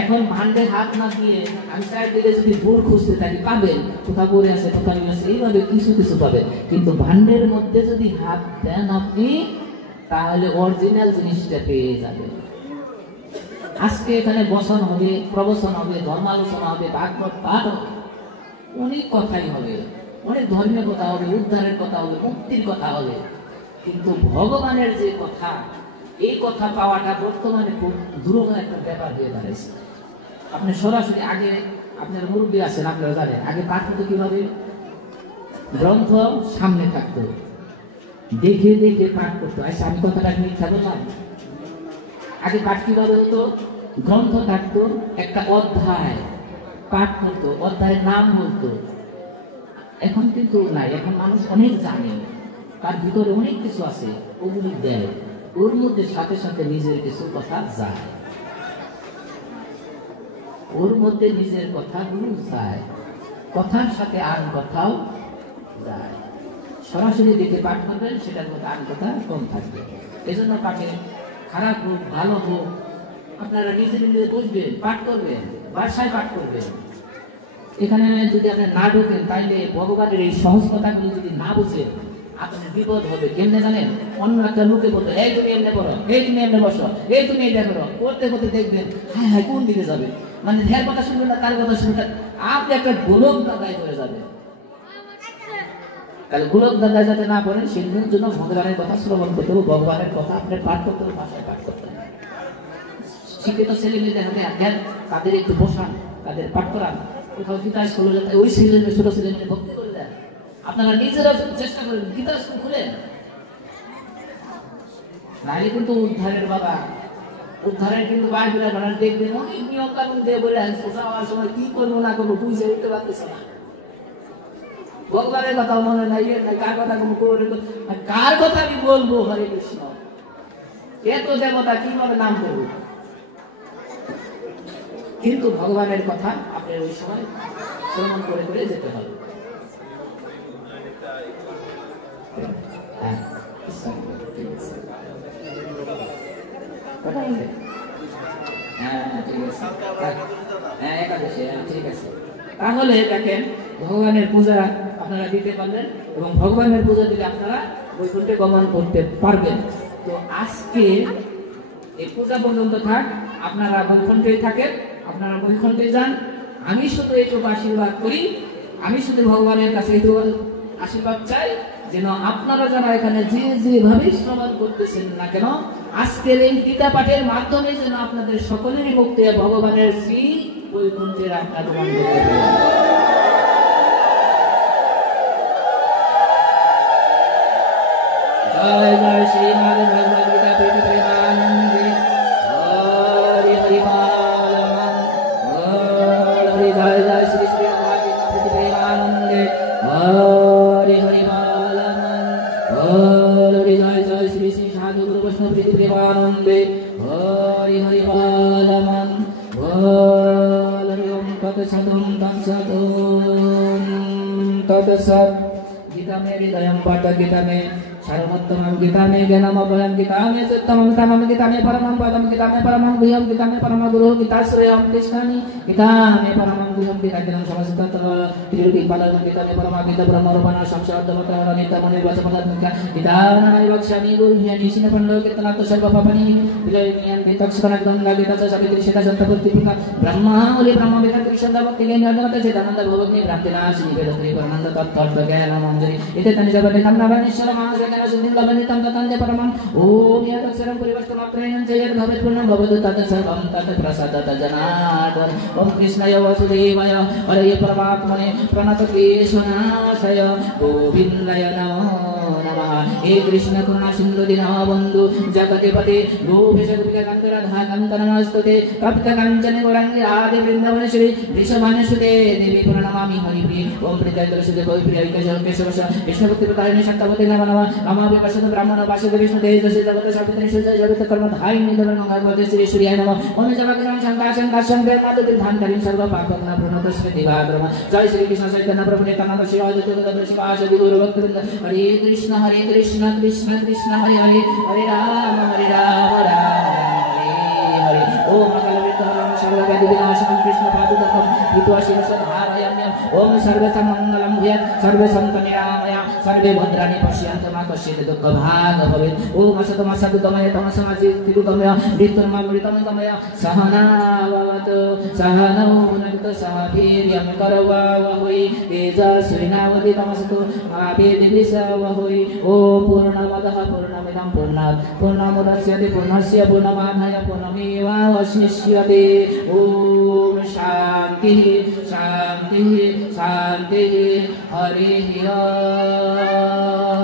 এখন বান্ডে হাত না দিয়ে আমি চারিদিকে যদি ভোর খুঁজতে থাকি, পাবেন, কোথাও পড়ে আছে, কোথাও আছে, এইভাবে কিছু কিছু পাবেন। কিন্তু বান্ডের মধ্যে যদি হাত দেন আপনি, তাহলে অরিজিনাল জিনিসটা পেয়ে যাবেন। আজকে এখানে বসন হবে, প্রবচন হবে, ধর্মালোচনা হবে, ভাগবত পাঠ হবে, অনেক কথাই হবে, অনেক ধর্মীয় কথা হবে, উদ্ধারের কথা হবে, মুক্তির কথা হবে। কিন্তু ভগবানের যে কথা, এই কথা পাওয়াটা বর্তমানে খুব দুরূহ একটা ব্যাপার হয়ে দাঁড়িয়েছে। আপনি সরাসরি, আগে আপনার মুরব্বী আছেন, আপনারা জানেন, আগে পাঠ হতো কিভাবে? গ্রন্থ সামনে থাকতো, দেখে দেখে পাঠ করতো। আচ্ছা, আমি কথাটা মিথ্যা বললাম? আগে পাঠ কিভাবে হতো? গ্রন্থ থাকতো, একটা অধ্যায় পাঠ করতো, অধ্যায়ের নাম বলতো। এখন কিন্তু নাই, এখন মানুষ অনেক জানে, তার ভিতরে অনেক কিছু আছে, ওগুলি দেয়, ওর মধ্যে সাথে সাথে নিজের কিছু কথা যায়, ওর মধ্যে নিজের কথাগুলো যায়, কথার সাথে আর কথাও যায়। সরাসরি দেখে পাঠ করবেন, সেটার মধ্যে আর কথা কম থাকবে। এজন্য পাঠে খারাপ হোক ভালো হোক, আপনারা নিজে নিজে বুঝবেন, পাঠ করবেন, বাসায় পাঠ করবেন। এখানে যদি আপনি না ঢোকেন, তাইলে ভগবানের এই সহজ কথাগুলো যদি না বুঝেন, আপনার বিপদ হবে। কেমনে জানেন? অন্য একটা লোকে বলতো, এই তুমি এমনি পড়ো, এই তুমি এমনি বসো, এই তুমি এটা করো, করতে করতে দেখবেন হ্যাঁ হ্যাঁ কোন দিকে যাবে, মানে ধ্যার কথা শুনবেন না, তার কথা শুনবেন, আপনি একটা গোলক দাদায় করে যাবে। তাহলে গোলক দাদায় যাতে না পড়েন, সেগুলোর জন্য ভগবানের কথা শ্রবণ করতে হবে, ভগবানের কথা আপনার পাঠ করতে হবে, ভাষায় পাঠ করতে হবে। শিক্ষিত ছেলে মেয়েদের হাতে দেন, তাদের একটু বসান, তাদের পাঠ করান, কোথাও গীতা স্কুলে যেতে, ওই ছেলে মেয়ে, ছোট ছেলে মেয়ে ভক্তি করে দেন। আপনারা নিজেরা চেষ্টা করেন, গীতা স্কুল খুলেন, নাইলে কিন্তু উদ্ধারের বাবা, উদ্ধারের কিন্তু বাইবেলের বানান দেখবেন অনেক নিয়ম কানুন দিয়ে বলে আসছে, যাওয়ার সময় কি করবো না করবো বুঝে উঠতে পারতেছে না। ভগবানের কথা মনে নাই, কার কথা কার কথা আমি বলবো? হরে কৃষ্ণ, এত দেবতা কিভাবে নাম করবো? কিন্তু ভগবানের কথা আপনার ওই সময় শ্রবণ করে করে যেতে হবে। তাহলে দেখেন, ভগবানের পূজা আপনারা দিতে পারবেন, এবং ভগবানের পূজা দিলে আপনারা বৈকুণ্ঠে গমন করতে পারবেন। তো আজকে এই পূজা পর্যন্ত থাক, আপনারা বৈকুণ্ঠেই থাকেন, আপনারা বৈকুণ্ঠে যান। আমি শুধু এইটুকু আশীর্বাদ করি, আমি শুধু ভগবানের কাছে এইটুকু আশীর্বাদ চাই, যেন আপনারা যারা এখানে যে যেভাবে শ্রবণ করতেছেন না কেন, আজকের এই গীতা পাঠের মাধ্যমে যেন আপনাদের সকলেরই মুক্তি ভগবানের শ্রী বৈকুণ্ঠের আপনার প্রমাণ করতে পারেন। জয় জয় শ্রীমদ ভগবদ গীতা প্রীতি প্রেমানন্দে, হরি হরি হরি জয় জয় শ্রী শ্রী ভগবদ গীতা প্রীতি প্রেমানন্দে, হরি হরি হরি জয় জয় শ্রী শ্রী সাধু গুরু বৈষ্ণব প্রীতি প্রেমানন্দে, হরি হরি হরি ওম তৎসৎ তৎসৎ। गीता में हृदयं पाठ, गीता में सर्वोत्तमं, गीता में ज्ञानमभयं, गीता में सत्यमं तमं, गीता में परमं पदं, गीता में परमं गुह्यं, गीता में परमं गुरुः, गीताश्रयं तिष्ठामि, गीता में परमं गुह्यं, गीताज्ञानं समस्तत्र त्रिलोकीपालं, गीता में परमागीता ब्रह्मरूपणा साक्षादवतार नित्यमुनिर्वचपदात्मिका, गीतानामि वक्ष्यामि गुरुभ्यः निशिनपण्डोकीर्तनात् सर्वपापानि विलयन्ति तत्क्षणगङ्गा, गीताचा सावित्री सीता सन्तपत्तिका ब्रह्मावली ब्रह्मवेदा त्रिशब्दभक्तिज्ञानगत चिदानन्द भवग्नि भ्रान्तिनाशिनी वेदत्री परमानन्द तत्त्वज्ञानमञ्जरी इति तनिजपति तन्नाभरणेश्वर महाजगन सिद्धिं लभन्वितं ततन्ते परमं ओम यत्सर्वं परिवर्तमात्रयं च यद् भवेत् पूर्णं भवतु तत् सर्वं तत् प्रसादत जनार्दन। ओम कृष्णाय वासुदेवाय हरये परमात्मने प्रणतक्लेशनाशाय गोविन्दाय नमो नमः। हे कृष्ण करुणा सिंधु दीनबंधु जगत्पते गोपेश गोपिकान्त राधा कान्त नमस्तुते तप्त काञ्चन गौराङ्गी राधे वृन्दावनेश्वरी वृषभानुसुते देवी प्रणमामि हरिप्रिये ओम प्रीताय तुलसीदेव प्रिय केशव कृष्णभक्तिप्रदायिनी शान्तावते नमः नमः नमामि पश्यत ब्राह्मण पाशत विष्णु तेजसे जगत शापितनि जगत कर्म धायि निधन भगवते श्री सूर्याय नमः ओम जगत्कर्म शंकाशं काशं वेदांत विधानकारीं सर्व पापकर्म प्रणतस्मै दिवाकर्म जय श्री कृष्ण चैतन्य प्रभु नित्यानंद श्री अद्वैत शिवास गुरु भक्तवृंद हरे कृष्ण कृष्ण कृष्ण हरे हरे हरे राम राम हरे हरे ओम अकलविद्धहरं सर्वव्याधि विनाशनं कृष्ण पादुकं हित्वा शिरसधारयाम्यहम् ओम सर्वसमङ्गलं भूयात् सर्वसन्तनिरामय सर्वे भद्राणि पश्यन्तु मा कश्चित् दुःखभाग् भवेत् ओम असतोमा सद्गमय तमसो ज्योतिर्गमय मृत्युर्मामृतमगमय सहना भवतु सहनौ भुनक्तु सह वीर्यं करवावहै तेजस्विनावधीतमस्तु मा विद्विषावहै ओम पूर्णमदः पूर्णमिदं पूर्णात् पूर्णमुदच्यते पूर्णस्य पूर्णमादाय पूर्णमेवावशिष्यते ओम शांति शांति शांति हरि ओम।